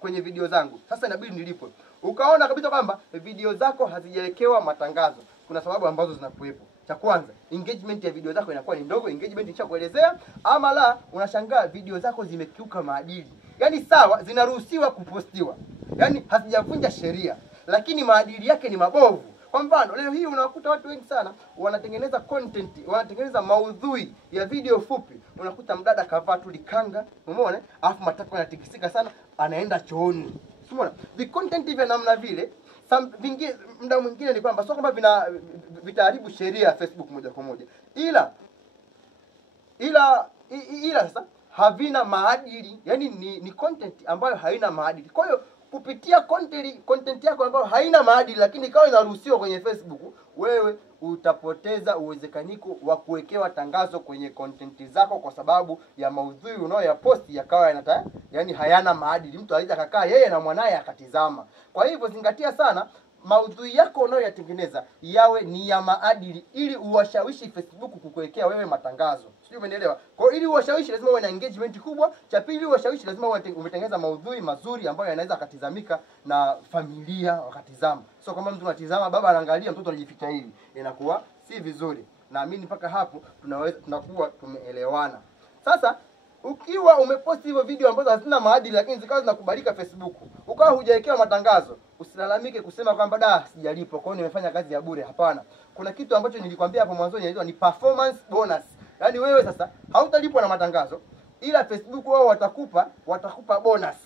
kwenye video zangu. Sasa inabidi nilipo. Ukaona kabisa kwamba video zako hazijawekewa matangazo. Kuna sababu ambazo zinakuwepo. Cha kwanza, engagement ya video zako inakuwa ni ndogo, engagement nishakuelezea. Ama la, unashangaa video zako zimekiuka maadili. Yaani sawa, zinaruhusiwa kupostiwa, yaani hazijavunja sheria, lakini maadili yake ni mabovu. Kwa mfano, leo hii unakuta watu wengi sana wanatengeneza content, wanatengeneza maudhui ya video fupi. Unakuta mdada kavaa tu likanga, umeona? Alafu matako yanatikisika sana, anaenda chooni. Umeona? Vi content hivi namna vile, muda mwingine ni kwamba sio kwamba vitaharibu sheria ya Facebook moja kwa moja. Ila sasa havina maadili, yani ni content ambayo haina maadili. Kwa hiyo kupitia content yako ambayo haina maadili lakini ikawa inaruhusiwa kwenye Facebook, wewe utapoteza uwezekaniko wa kuwekewa tangazo kwenye content zako kwa sababu ya maudhui unayoyaposti yakawa yani hayana maadili. Mtu aidha akakaa yeye na mwanae akatizama. Kwa hivyo zingatia sana maudhui yako unayoyatengeneza yawe ni ya maadili ili uwashawishi Facebook kukuwekea wewe matangazo. Sio, umeelewa? Kwa hiyo ili uwashawishi lazima uwe na engagement kubwa. Cha pili, uwashawishi lazima umetengeneza maudhui mazuri ambayo yanaweza katizamika na familia wakatizama. Sio kama mtu anatizama baba anaangalia mtoto anajificha hivi. Inakuwa si vizuri. Naamini mpaka hapo tunakuwa tumeelewana. Sasa ukiwa umeposti hizo video ambazo hazina maadili lakini zikawa zinakubalika Facebook, ukawa hujawekewa matangazo, usilalamike kusema kwamba sijalipwa kwa hiyo nimefanya kazi ya bure. Hapana. Kuna kitu ambacho nilikwambia hapo mwanzo inaitwa ni performance bonus. Yaani wewe sasa hautalipwa na matangazo, ila Facebook wao watakupa bonus.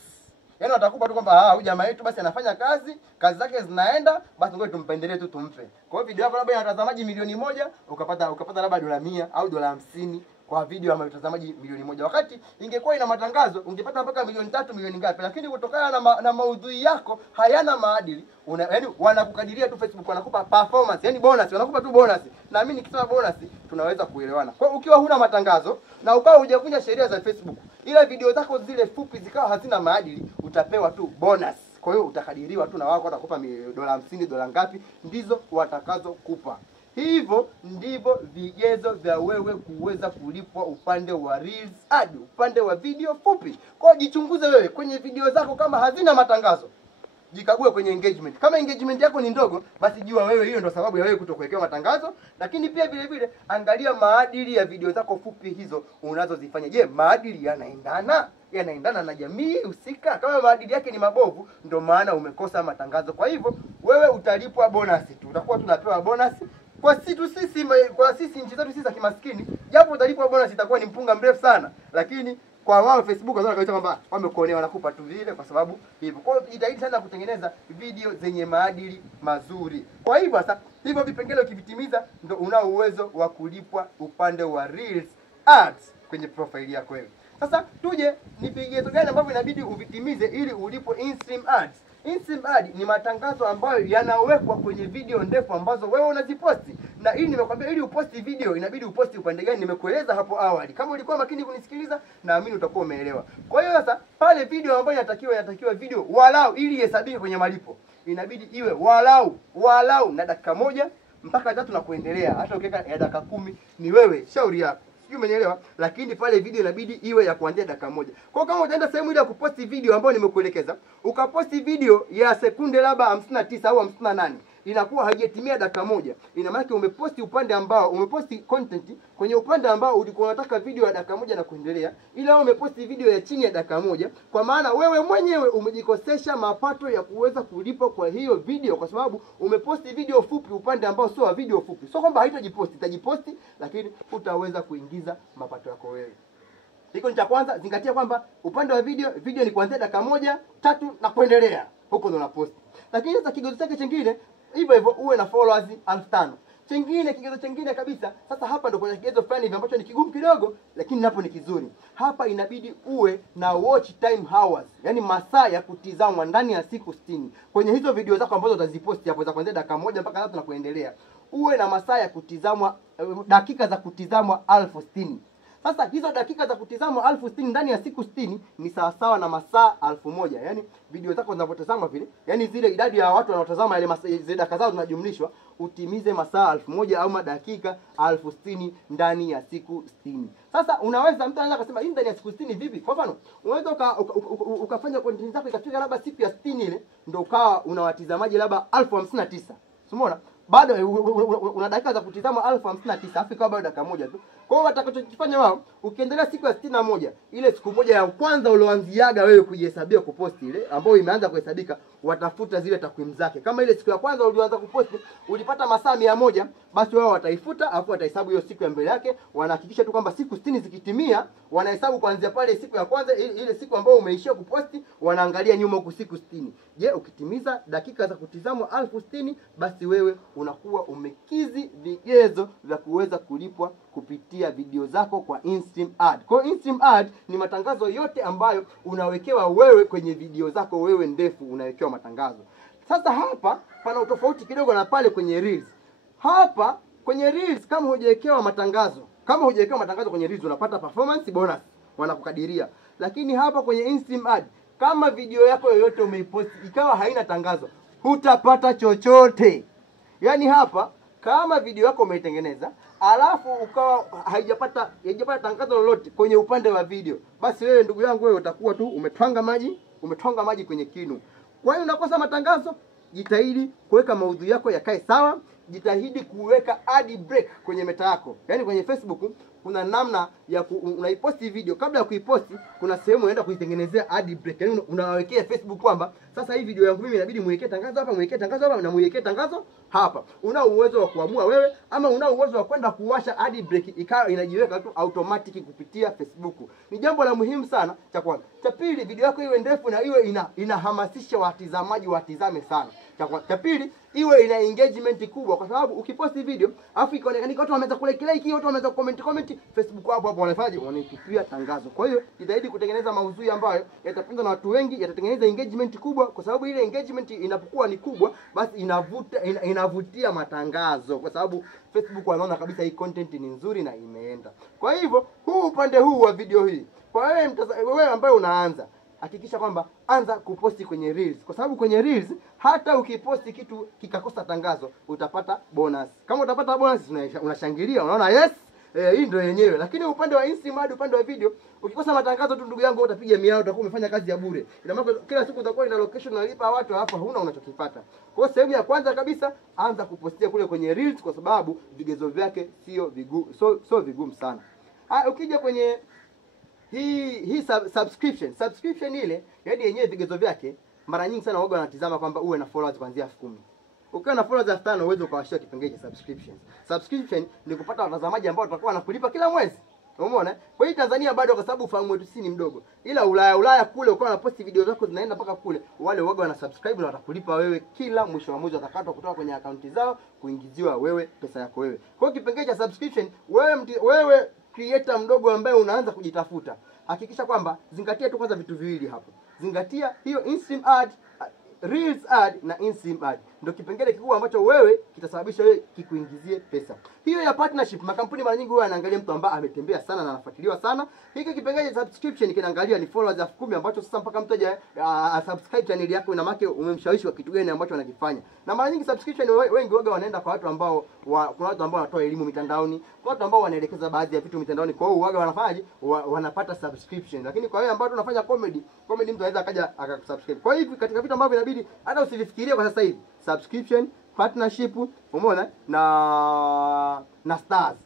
Yaani watakupa tu kwamba huyu jamaa yetu basi anafanya kazi zake zinaenda, basi ngoja tumpendelee tu tumpe. Kwa hiyo video yako labda ina watazamaji milioni 1, ukapata labda $100 au $50 kwa video ya watazamaji milioni 1. Wakati ingekuwa ina matangazo ungepata mpaka milioni 3, milioni ngapi. Lakini kutokana na maudhui yako hayana maadili, yaani wanakukadiria tu Facebook, wanakupa performance, yani bonus, wanakupa tu bonus. Na mimi nikisema bonus tunaweza kuelewana. Kwa ukiwa huna matangazo na ukawa hujavunja sheria za Facebook, ila video zako zile fupi zikawa hazina maadili, utapewa tu bonus. Kwa hiyo utakadiriwa tu na wao watakupa $50, dola ngapi ndizo watakazo kupa. Hivyo ndivyo vigezo vya wewe kuweza kulipwa upande wa reels ad, upande wa video fupi. Kwa hiyo jichunguze wewe kwenye video zako kama hazina matangazo. Jikague kwenye engagement. Kama engagement yako ni ndogo, basi jua wewe hiyo ndio sababu ya wewe kutokuwekewa matangazo. Lakini pia vile vile angalia maadili ya video zako fupi hizo unazozifanya. Je, maadili yanaendana na jamii husika? Kama maadili yake ni mabovu, ndio maana umekosa matangazo. Kwa hivyo wewe utalipwa bonus tu. Utakuwa tunapewa bonus kwa sisi nchi zetu sisi za kimaskini, japo utalipwa bonus itakuwa ni mpunga mrefu sana, lakini kwa wao Facebook wanaona kabisa kwamba wamekuonea, wanakupa tu vile kwa sababu hivyo. Kwa hiyo jitahidi sana kutengeneza video zenye maadili mazuri. Kwa hivyo sasa hivyo vipengele ukivitimiza ndio unao uwezo wa kulipwa upande wa reels ads kwenye profile yako wewe. Sasa tuje ni vigezo gani ambavyo inabidi uvitimize ili ulipwe in-stream ads. In-stream ad ni matangazo ambayo yanawekwa kwenye video ndefu ambazo wewe unaziposti. Na hii nimekwambia ili uposti video inabidi uposti upande gani, nimekueleza hapo awali. Kama ulikuwa makini kunisikiliza, naamini utakuwa umeelewa. Kwa hiyo sasa pale video ambayo inatakiwa video walau ili ihesabike kwenye malipo. inabidi iwe walau na dakika 1 mpaka 3 na kuendelea. Hata ukiweka ya dakika 10 ni wewe, shauri yako. Sijui umenielewa? Lakini pale video inabidi iwe ya kuanzia dakika 1. Kwa kama utaenda sehemu ile ya kuposti video ambayo nimekuelekeza, ukaposti video ya sekunde labda 59 au 58, inakuwa haijatimia dakika 1. Ina maana umeposti upande ambao umeposti content kwenye upande ambao ulikuwa unataka video ya dakika 1 na kuendelea, ila umeposti video ya chini ya dakika 1. Kwa maana wewe mwenyewe umejikosesha mapato ya kuweza kulipa kwa hiyo video, kwa sababu umeposti video fupi upande ambao sio video fupi. Sio kwamba haitajiposti, itajiposti, lakini hutaweza kuingiza mapato yako wewe. Hiko ni cha kwanza. Zingatia kwamba upande wa video ni kuanzia dakika 1, 3 na kuendelea. Huko ndo unaposti. Lakini sasa kigezo chake kingine, hivyo uwe na followers 5000. Kigezo kingine kabisa. Sasa hapa ndo kuna kigezo fulani hivi ambacho ni kigumu kidogo, lakini napo ni kizuri. Hapa inabidi uwe na watch time hours, yani masaa ya kutizamwa ndani ya siku 60. Kwenye hizo video zako ambazo utaziposti hapo za kuanzia dakika 1 mpaka 3 na kuendelea, uwe na masaa ya kutizamwa, dakika za kutizamwa 1060. Sasa hizo dakika za kutizamwa 1060 ndani ya siku 60 ni sawasawa na masaa 1000. Yaani video zako zinapotazama vile, yani zile idadi ya watu wanaotazama ile masaa, zile dakika zao zinajumlishwa, utimize masaa 1000 au dakika 1060 ndani ya siku 60. Sasa unaweza, mtu anaweza kusema hii ndani ya siku 60 vipi? Kwa mfano, unaweza ukafanya content zako ikafika labda siku ya 60 ile ndio ukawa una watazamaji labda 1059. Umeona? Bado una dakika za kutizama 1059, afika bado dakika 1 tu. Kwa hiyo watakachokifanya wao, ukiendelea siku ya 61, ile siku moja ya kwanza ulioanziaga wewe kujihesabia kuposti ile ambayo imeanza kuhesabika, watafuta zile takwimu zake. Kama ile siku ya kwanza ulianza kuposti ulipata masaa 100, basi wao wataifuta, afu watahesabu hiyo siku ya mbele yake. Wanahakikisha tu kwamba siku 60 zikitimia, wanahesabu kuanzia pale siku ya kwanza, ile siku ambayo umeishia kuposti, wanaangalia nyuma huko siku 60. Je, ukitimiza dakika za kutizamwa 1060, basi wewe unakuwa umekizi vigezo vya kuweza kulipwa kupitia video zako kwa InStream Ad. Kwa InStream Ad ni matangazo yote ambayo unawekewa wewe kwenye video zako wewe ndefu, unawekewa matangazo. Sasa hapa pana utofauti kidogo na pale kwenye Reels. Hapa kwenye Reels kama hujawekewa matangazo, kwenye Reels unapata performance bonus, wanakukadiria. Lakini hapa kwenye InStream Ad, kama video yako yoyote umeiposti ikawa haina tangazo, hutapata chochote. Yaani hapa kama video yako umeitengeneza alafu ukawa haijapata tangazo lolote kwenye upande wa video, basi wewe ndugu yangu, wewe utakuwa tu umetwanga maji kwenye kinu. Kwa hiyo unakosa matangazo. Jitahidi kuweka maudhui yako yakae sawa. Jitahidi kuweka ad break kwenye meta yako. Yaani kwenye Facebook kuna namna ya unaiposti video, kabla ya kuiposti kuna sehemu unaenda kuitengenezea ad break. Yaani unawawekea Facebook kwamba sasa hii video yangu mimi inabidi muwekee tangazo hapa, na muwekee tangazo hapa. Una uwezo wa kuamua wewe, ama una uwezo wa kwenda kuwasha ad break ikawa inajiweka tu automatic kupitia Facebook. Ni jambo la muhimu sana, cha kwanza. Cha pili, video yako iwe ndefu na iwe inahamasisha watazamaji watizame sana. Cha pili, iwe ina engagement kubwa, kwa sababu ukiposti video afu ikaonekana watu wameanza like, watu wameanza comment, Facebook hapo wanafanyaje? Wanaitupia tangazo. Kwa hiyo jitahidi kutengeneza maudhui ambayo yatapendwa na watu wengi, yatatengeneza engagement kubwa, kwa sababu ile engagement inapokuwa ni kubwa, basi inavutia matangazo, kwa sababu Facebook wanaona kabisa hii content ni nzuri na imeenda. Kwa hivyo huu upande huu wa video hii, kwa wewe ambaye unaanza, hakikisha kwamba anza kuposti kwenye Reels, kwa sababu kwenye Reels hata ukiposti kitu kikakosa tangazo utapata bonus. Kama utapata bonus unashangilia, unaona yes, hii ndio yenyewe. Lakini upande wa InStream Ad, upande wa video, ukikosa matangazo tu ndugu yangu, utapiga miao, utakuwa umefanya kazi ya bure. Ina maana kila siku utakuwa ina location unalipa watu, hapa huna unachokipata. Kwa hiyo sehemu ya kwanza kabisa, anza kupostia kule kwenye Reels, kwa sababu vigezo vyake sio vigumu sana. Ukija kwenye hii subscription ile, yaani yenyewe vigezo vyake mara nyingi sana waga wanatizama kwamba uwe na followers kuanzia 10,000. Ukiwa na followers 5,000 uwezo ukawashia kipengele cha subscription. Subscription ni kupata watazamaji ambao watakuwa wanakulipa kila mwezi. Umeona? Kwa hiyo Tanzania bado, kwa sababu ufahamu wetu si ni mdogo. Ila Ulaya kule ukiwa unaposti video zako zinaenda mpaka kule, wale waga wana subscribe na watakulipa wewe kila mwisho wa mwezi, watakatwa kutoka kwenye akaunti zao kuingiziwa wewe pesa yako wewe. Kwa hiyo kipengele cha subscription, wewe creator mdogo ambaye unaanza kujitafuta, hakikisha kwamba zingatia tu kwanza vitu viwili hapo. Zingatia hiyo InStream Ad, Reels Ad na InStream Ad. ndio kipengele kikubwa ambacho wewe kitasababisha wewe kikuingizie pesa. Hiyo ya partnership, makampuni mara nyingi huwa yanaangalia mtu ambaye ametembea sana na anafuatiliwa sana. Hiki kipengele cha subscription kinaangalia ni followers 10,000 ambacho sasa mpaka mtu aje subscribe channel yako, ina maana umemshawishi kwa kitu gani ambacho anakifanya. Na mara nyingi subscription wengi waga wanaenda kwa watu ambao kuna watu ambao wanatoa elimu mitandaoni, kwa watu ambao wanaelekeza baadhi ya vitu mitandaoni. Kwa hiyo waga wanafanyaje, wanapata subscription. Lakini kwa wewe ambao tunafanya comedy mtu anaweza akaja akakusubscribe. Kwa hiyo katika vitu ambavyo inabidi hata usivifikirie kwa sasa hivi: subscription, partnership, umeona, na stars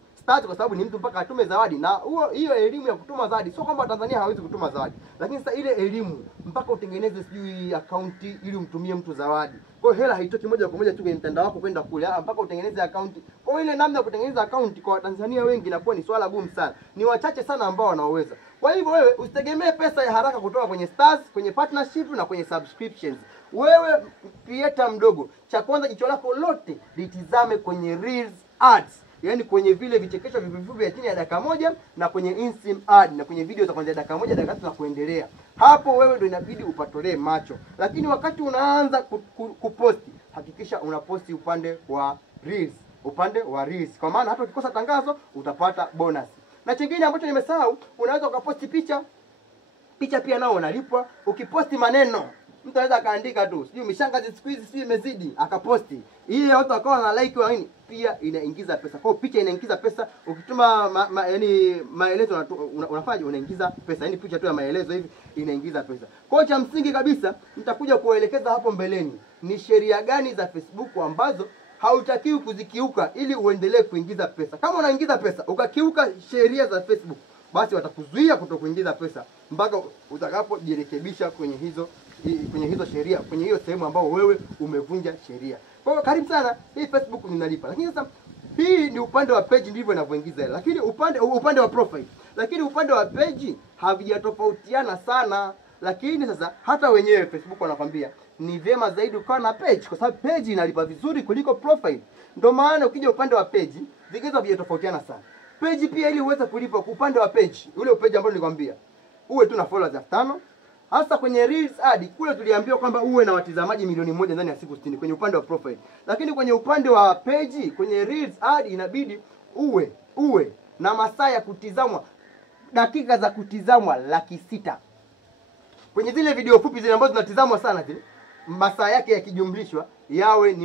kwa sababu ni mtu mpaka atume zawadi. Na hiyo elimu ya kutuma zawadi sio kwamba Tanzania hawezi kutuma zawadi, lakini sasa ile elimu mpaka utengeneze sijui account ili umtumie mtu zawadi. Kwa hiyo hela haitoki moja kwa moja tu kwenye mtandao wako kwenda kule, mpaka utengeneze account. Kwa hiyo ile namna ya kutengeneza account kwa Tanzania wengi inakuwa ni swala gumu sana. Ni wachache sana ambao wanaoweza. Kwa hivyo wewe usitegemee pesa ya haraka kutoka kwenye stars, kwenye partnership na kwenye subscriptions. Wewe creator mdogo, cha kwanza jicho lako lote litizame kwenye reels ads. Yaani kwenye vile vichekesho vifupi vya chini ya dakika moja, na kwenye InSim ad, na kwenye video za kuanzia dakika moja, dakika 3 na kuendelea. Hapo wewe ndio inabidi upatolee macho. Lakini wakati unaanza kuposti, hakikisha unaposti upande wa reels. Kwa maana hata ukikosa tangazo utapata bonus. Na kingine ambacho nimesahau, unaweza ukaposti picha pia nao unalipwa. Ukiposti maneno, mtu anaweza akaandika tu sijui mishangazi siku hizi sijui imezidi, akaposti ile watu wakawa na like wa nini, pia inaingiza pesa. Kwa hiyo picha inaingiza pesa. Ukituma yani maelezo unafanya unaingiza pesa. Yani picha tu ya maelezo hivi inaingiza pesa. Kwa hiyo cha msingi kabisa nitakuja kuelekeza hapo mbeleni ni sheria gani za Facebook ambazo hautakiwi kuzikiuka ili uendelee kuingiza pesa. Kama unaingiza pesa ukakiuka sheria za Facebook, basi watakuzuia kutokuingiza pesa mpaka utakapojirekebisha kwenye hizo sheria, kwenye hiyo sehemu ambao wewe umevunja sheria. Kwa hiyo karibu sana, hii Facebook ninalipa. Lakini sasa hii ni upande wa page ndivyo inavyoingiza hela. Lakini upande wa profile. Lakini upande wa page havijatofautiana sana. Lakini sasa hata wenyewe Facebook wanakwambia ni vyema zaidi ukawa na page, kwa sababu page inalipa vizuri kuliko profile. Ndio maana ukija upande wa page vigezo havijatofautiana sana. Page pia ili uweze kulipa upande wa page, ule page ambao nilikwambia uwe tu na followers 5,000. Hasa kwenye reels ad kule tuliambiwa kwamba uwe na watazamaji milioni 1 ndani ya siku 60 kwenye upande wa profile. Lakini kwenye upande wa page, kwenye reels ad inabidi uwe na masaa ya kutizamwa, dakika za kutizamwa 600. Kwenye zile video fupi zile ambazo zinatizamwa sana zile, masaa yake yakijumlishwa yawe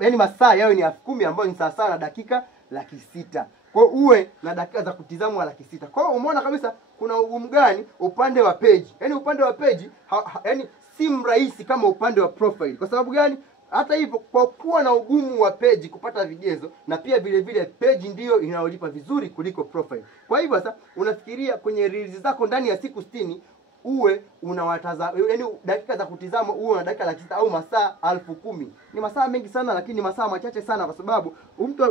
yani masaa yawe ni 10,000 ambayo ni sawa na dakika 600. Kwa hiyo uwe na dakika za kutizamwa 600. Kwa hiyo umeona kabisa kuna ugumu gani upande wa page. Yaani upande wa page yani si mrahisi kama upande wa profile. Kwa sababu gani? Hata hivyo, kwa kuwa na ugumu wa page kupata vigezo, na pia vile vile page ndiyo inayolipa vizuri kuliko profile. Kwa hivyo sasa unafikiria kwenye reels zako ndani ya siku 60 uwe unawatazama, yani dakika za kutizama uwe na dakika 600 au masaa 10,000. Ni masaa mengi sana, lakini ni masaa machache sana, kwa sababu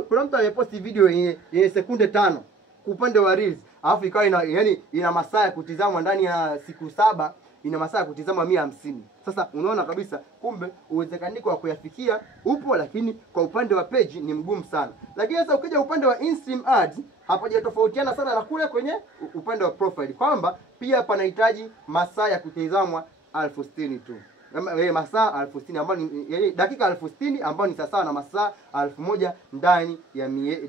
kuna mtu ameposti video yenye sekunde 5 kwa upande wa reels, alafu ikawa ina masaa ya kutizama ndani ya siku 7, ina masaa ya kutizama 150. Sasa unaona kabisa kumbe uwezekaniko wa kuyafikia upo, lakini kwa upande wa page ni mgumu sana. Lakini sasa ukija upande wa InSim ads hapajatofautiana sana na kule kwenye upande wa profile, kwamba pia panahitaji masaa ya kutizamwa 60,000 tu. Masaa 60,000 ambayo ni yani dakika 60,000 ambayo ni sawa na masaa 1,000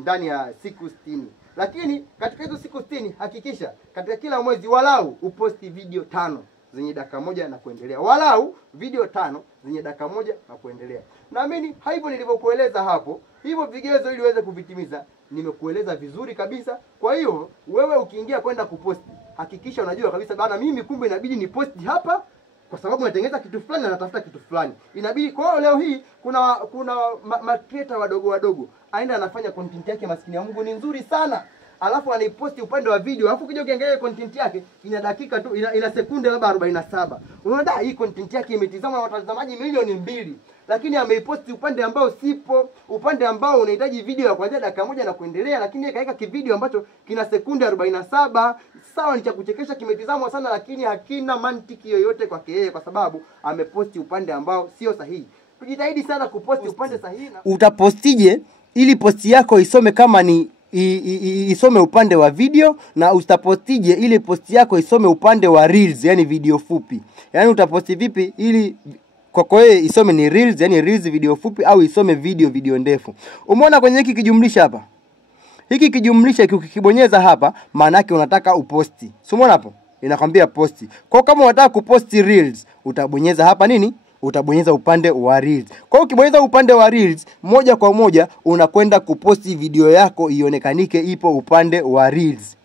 ndani ya siku 60. Lakini katika hizo siku 60 hakikisha katika kila mwezi walau uposti video 5 zenye dakika 1 na kuendelea. Walau video 5 zenye dakika 1 na kuendelea. Naamini hivyo nilivyokueleza hapo, hivyo vigezo ili uweze kuvitimiza, nimekueleza vizuri kabisa. Kwa hiyo wewe ukiingia kwenda kuposti, hakikisha unajua kabisa bana, mimi kumbe inabidi ni posti hapa kwa sababu natengeneza kitu fulani na natafuta kitu fulani. Inabidi kwa hiyo leo hii kuna creator wadogo aenda anafanya content yake, maskini ya Mungu ni nzuri sana. Alafu anaiposti upande wa video, alafu ukija ukiangalia content yake ina dakika tu, ina sekunde labda 47. Unaona hii content yake imetizamwa na watazamaji milioni 2, lakini ameiposti upande ambao sipo, upande ambao unahitaji video ya kuanzia dakika 1 na kuendelea, lakini yeye kaweka kivideo ambacho kina sekunde 47. Sawa, ni cha kuchekesha, kimetizamwa sana, lakini hakina mantiki yoyote kwake yeye, kwa sababu ameposti upande ambao sio sahihi. Tujitahidi sana kuposti upande sahihi. Utapostije ili posti yako isome kama ni isome upande wa video, na utapostije ili posti yako isome upande wa reels, yani video fupi. Yani utaposti vipi ili Kwa hiyo isome ni reels, yani reels video fupi, au isome video ndefu. Umeona kwenye hiki kijumlisha hapa? Hiki kijumlisha ukikibonyeza hapa, maana yake unataka uposti. So umeona hapo? Inakwambia posti. Kwa kama unataka kuposti reels, utabonyeza hapa nini? Utabonyeza upande wa reels. Kwa hiyo ukibonyeza upande wa reels, moja kwa moja unakwenda kuposti video yako ionekanike ipo upande wa reels.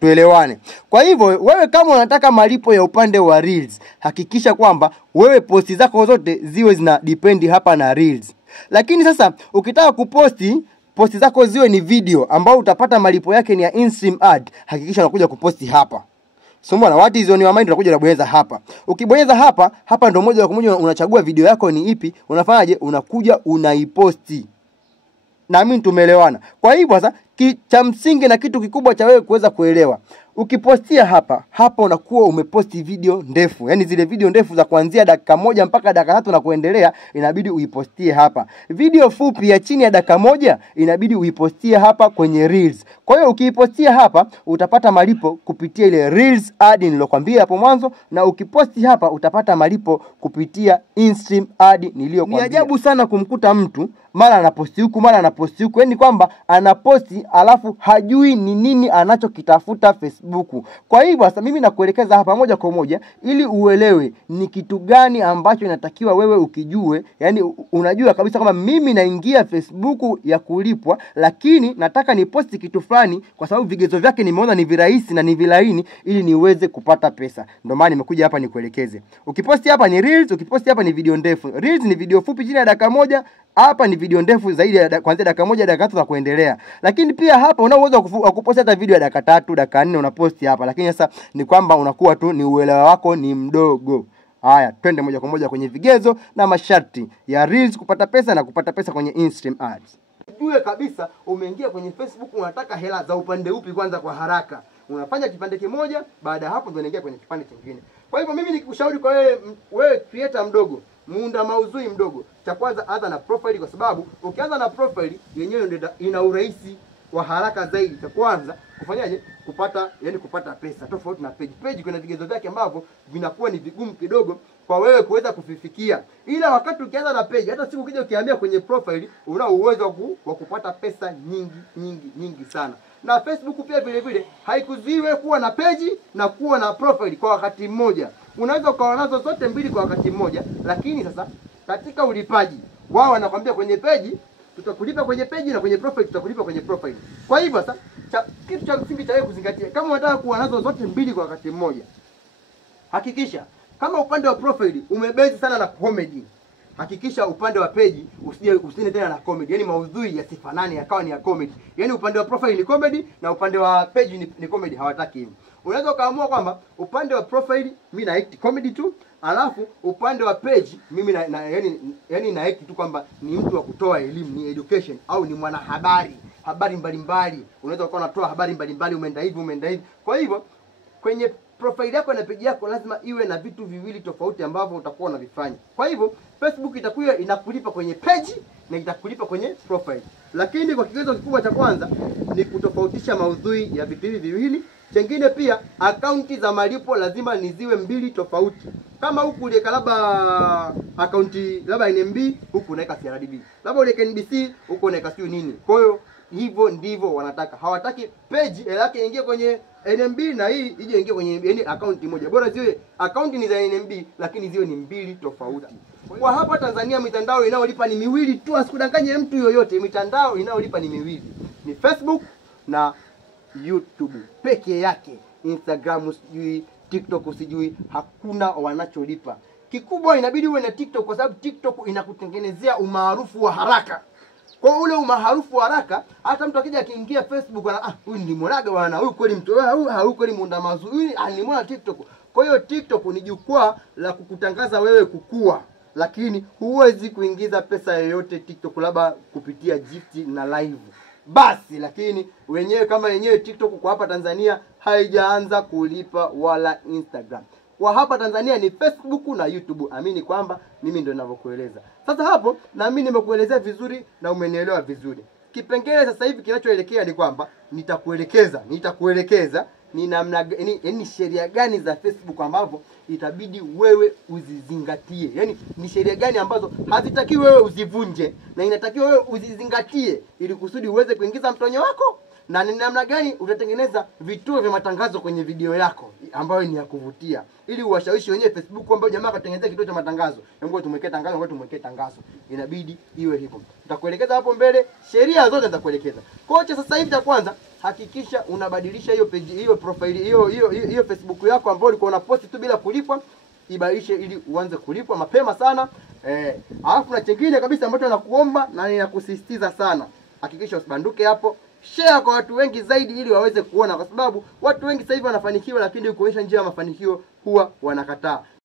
Tuelewane. Kwa hivyo wewe kama unataka malipo ya upande wa reels, hakikisha kwamba wewe posti zako zote ziwe zina depend hapa na reels. Lakini sasa ukitaka kuposti posti zako ziwe ni video ambao utapata malipo yake ni ya in-stream ad, hakikisha unakuja kuposti hapa. So mbona what is on your mind, unakuja unabonyeza hapa. Ukibonyeza hapa ndio moja kwa moja unachagua video yako ni ipi, unafanyaje? Unakuja unaiposti. Na mimi tumeelewana. Kwa hivyo sasa cha msingi na kitu kikubwa cha wewe kuweza kuelewa, ukipostia hapa unakuwa umeposti video ndefu. Yaani zile video ndefu za kuanzia dakika 1 mpaka dakika 3 na kuendelea inabidi uipostie hapa. Video fupi ya chini ya dakika 1 inabidi uipostie hapa kwenye reels. Kwa hiyo ukiipostia hapa utapata malipo kupitia ile reels ad nilokuambia hapo mwanzo, na ukiposti hapa utapata malipo kupitia in-stream ad niliyokuambia. Ni ajabu sana kumkuta mtu mara anaposti huku mara anaposti huku, yaani kwamba anaposti alafu hajui ni nini anachokitafuta Facebook. Kwa hivyo sasa mimi nakuelekeza hapa moja kwa moja ili uelewe ni kitu gani ambacho inatakiwa wewe ukijue. Yaani unajua kabisa kama mimi naingia Facebook ya kulipwa, lakini nataka ni posti kitu fulani kwa sababu vigezo vyake nimeona ni virahisi na ni vilaini ili niweze kupata pesa. Ndio maana nimekuja hapa nikuelekeze. Ukiposti hapa ni reels, ukiposti hapa ni video ndefu. Reels ni video fupi chini ya dakika 1, hapa ni video ndefu zaidi ya kuanzia dakika 1 dakika 3 na kuendelea. Lakini pia hapa una uwezo wa kuposti hata video ya dakika 3 dakika 4 unaposti hapa, lakini sasa ni kwamba unakuwa tu ni uelewa wako ni mdogo. Haya, twende moja kwa moja kwenye vigezo na masharti ya reels kupata pesa na kupata pesa kwenye in-stream ads. Ujue kabisa umeingia kwenye Facebook, unataka hela za upande upi kwanza kwa haraka. Unafanya kipande kimoja, baada hapo ndio unaingia kwenye kipande kingine. Kwa hivyo mimi nikushauri kwa wewe creator mdogo, muunda maudhui mdogo, cha kwanza anza na profile, kwa sababu ukianza na profile yenyewe ndio ina urahisi wa haraka zaidi. Cha kwanza kufanyaje? Kupata pesa. Tofauti na page. Page kuna vigezo vyake ambavyo vinakuwa ni vigumu kidogo kwa wewe kuweza kufifikia. Ila wakati ukianza na page, hata siku ukija ukiambia kwenye profile, una uwezo wa kupata pesa nyingi sana. Na Facebook pia vile vile haikuzuiwe kuwa na page na kuwa na profile kwa wakati mmoja. Unaweza ukawa nazo zote mbili kwa wakati mmoja, lakini sasa katika ulipaji wao wanakuambia kwenye page tutakulipa kwenye page na kwenye profile tutakulipa kwenye profile. Kwa hivyo sasa kitu cha msingi cha wewe kuzingatia, kama unataka kuwa nazo zote mbili kwa wakati mmoja, hakikisha kama upande wa profile umebase sana na comedy, hakikisha upande wa page usine tena na comedy. Yaani maudhui yasifanane yakawa ni ya comedy. Yaani upande wa profile ni comedy na upande wa page ni comedy, hawataki hivyo. Unaweza kaamua kwamba upande wa profile mimi na act comedy tu, alafu upande wa page mimi yani na act tu kwamba ni mtu wa kutoa elimu, ni education, au ni mwanahabari, habari mbalimbali. Unaweza kuwa unatoa habari mbalimbali, umeenda hivi. Kwa hivyo kwenye profile yako na page yako lazima iwe na vitu viwili tofauti ambavyo utakuwa unavifanya. Kwa hivyo Facebook itakuwa inakulipa kwenye page na itakulipa kwenye profile. Lakini kwa kigezo kikubwa cha kwanza ni kutofautisha maudhui ya vitu hivi viwili. Chengine pia akaunti za malipo lazima niziwe mbili tofauti. Kama huku uliweka labda akaunti labda NMB, huku unaweka CRDB. Labda uliweka NBC, huku unaweka sio nini. Kwa hiyo hivyo ndivyo wanataka. Hawataki page yake ingie kwenye NMB na hii ije ingie kwenye akaunti moja. Bora ziwe akaunti ni za NMB lakini ziwe ni mbili tofauti. Kwa hapa Tanzania mitandao inayolipa ni miwili tu, asikudanganye mtu yoyote. Mitandao inayolipa ni miwili. Ni Facebook na YouTube peke yake. Instagram usijui, TikTok usijui, hakuna wanacholipa. Kikubwa inabidi uwe na TikTok kwa sababu TikTok inakutengenezea umaarufu wa haraka. Kwa ule umaarufu wa haraka, hata mtu akija akiingia Facebook ana huyu ni Moraga bwana, huyu kweli mtu, huyu kweli muunda mazuri, huyu nilimwona TikTok. Kwa hiyo TikTok ni jukwaa la kukutangaza wewe kukua, lakini huwezi kuingiza pesa yoyote TikTok labda kupitia gift na live. Basi lakini wenyewe TikTok kwa hapa Tanzania haijaanza kulipa wala Instagram. Kwa hapa Tanzania ni Facebook na YouTube. Amini kwamba mimi ndio ninavyokueleza. Sasa hapo na mimi nimekuelezea vizuri na umenielewa vizuri. Kipengele sasa hivi kinachoelekea ni kwamba nitakuelekeza ni namna ni sheria gani za Facebook ambazo itabidi wewe uzizingatie. Yaani ni sheria gani ambazo hazitaki wewe uzivunje na inatakiwa wewe uzizingatie ili kusudi uweze kuingiza mtonyo wako, na ni namna gani utatengeneza vituo vya matangazo kwenye video yako ambayo ni ya kuvutia ili uwashawishi wenyewe Facebook kwamba jamaa katengeneza kituo cha matangazo. Ngoja tumwekee tangazo, ngoja tumwekee tangazo. Inabidi iwe hivyo. Nitakuelekeza hapo mbele, sheria zote nitakuelekeza. Kocha sasa hivi cha kwanza, hakikisha unabadilisha hiyo page, hiyo profile, hiyo Facebook yako ambayo ulikuwa unapost tu bila kulipwa, ibadilishe ili uanze kulipwa mapema sana. Alafu na chengine kabisa ambacho nakuomba na ninakusisitiza sana, hakikisha usibanduke hapo. Share kwa watu wengi zaidi ili waweze kuona, kwa sababu watu wengi sasa hivi wanafanikiwa lakini kuonyesha njia ya mafanikio huwa wanakataa.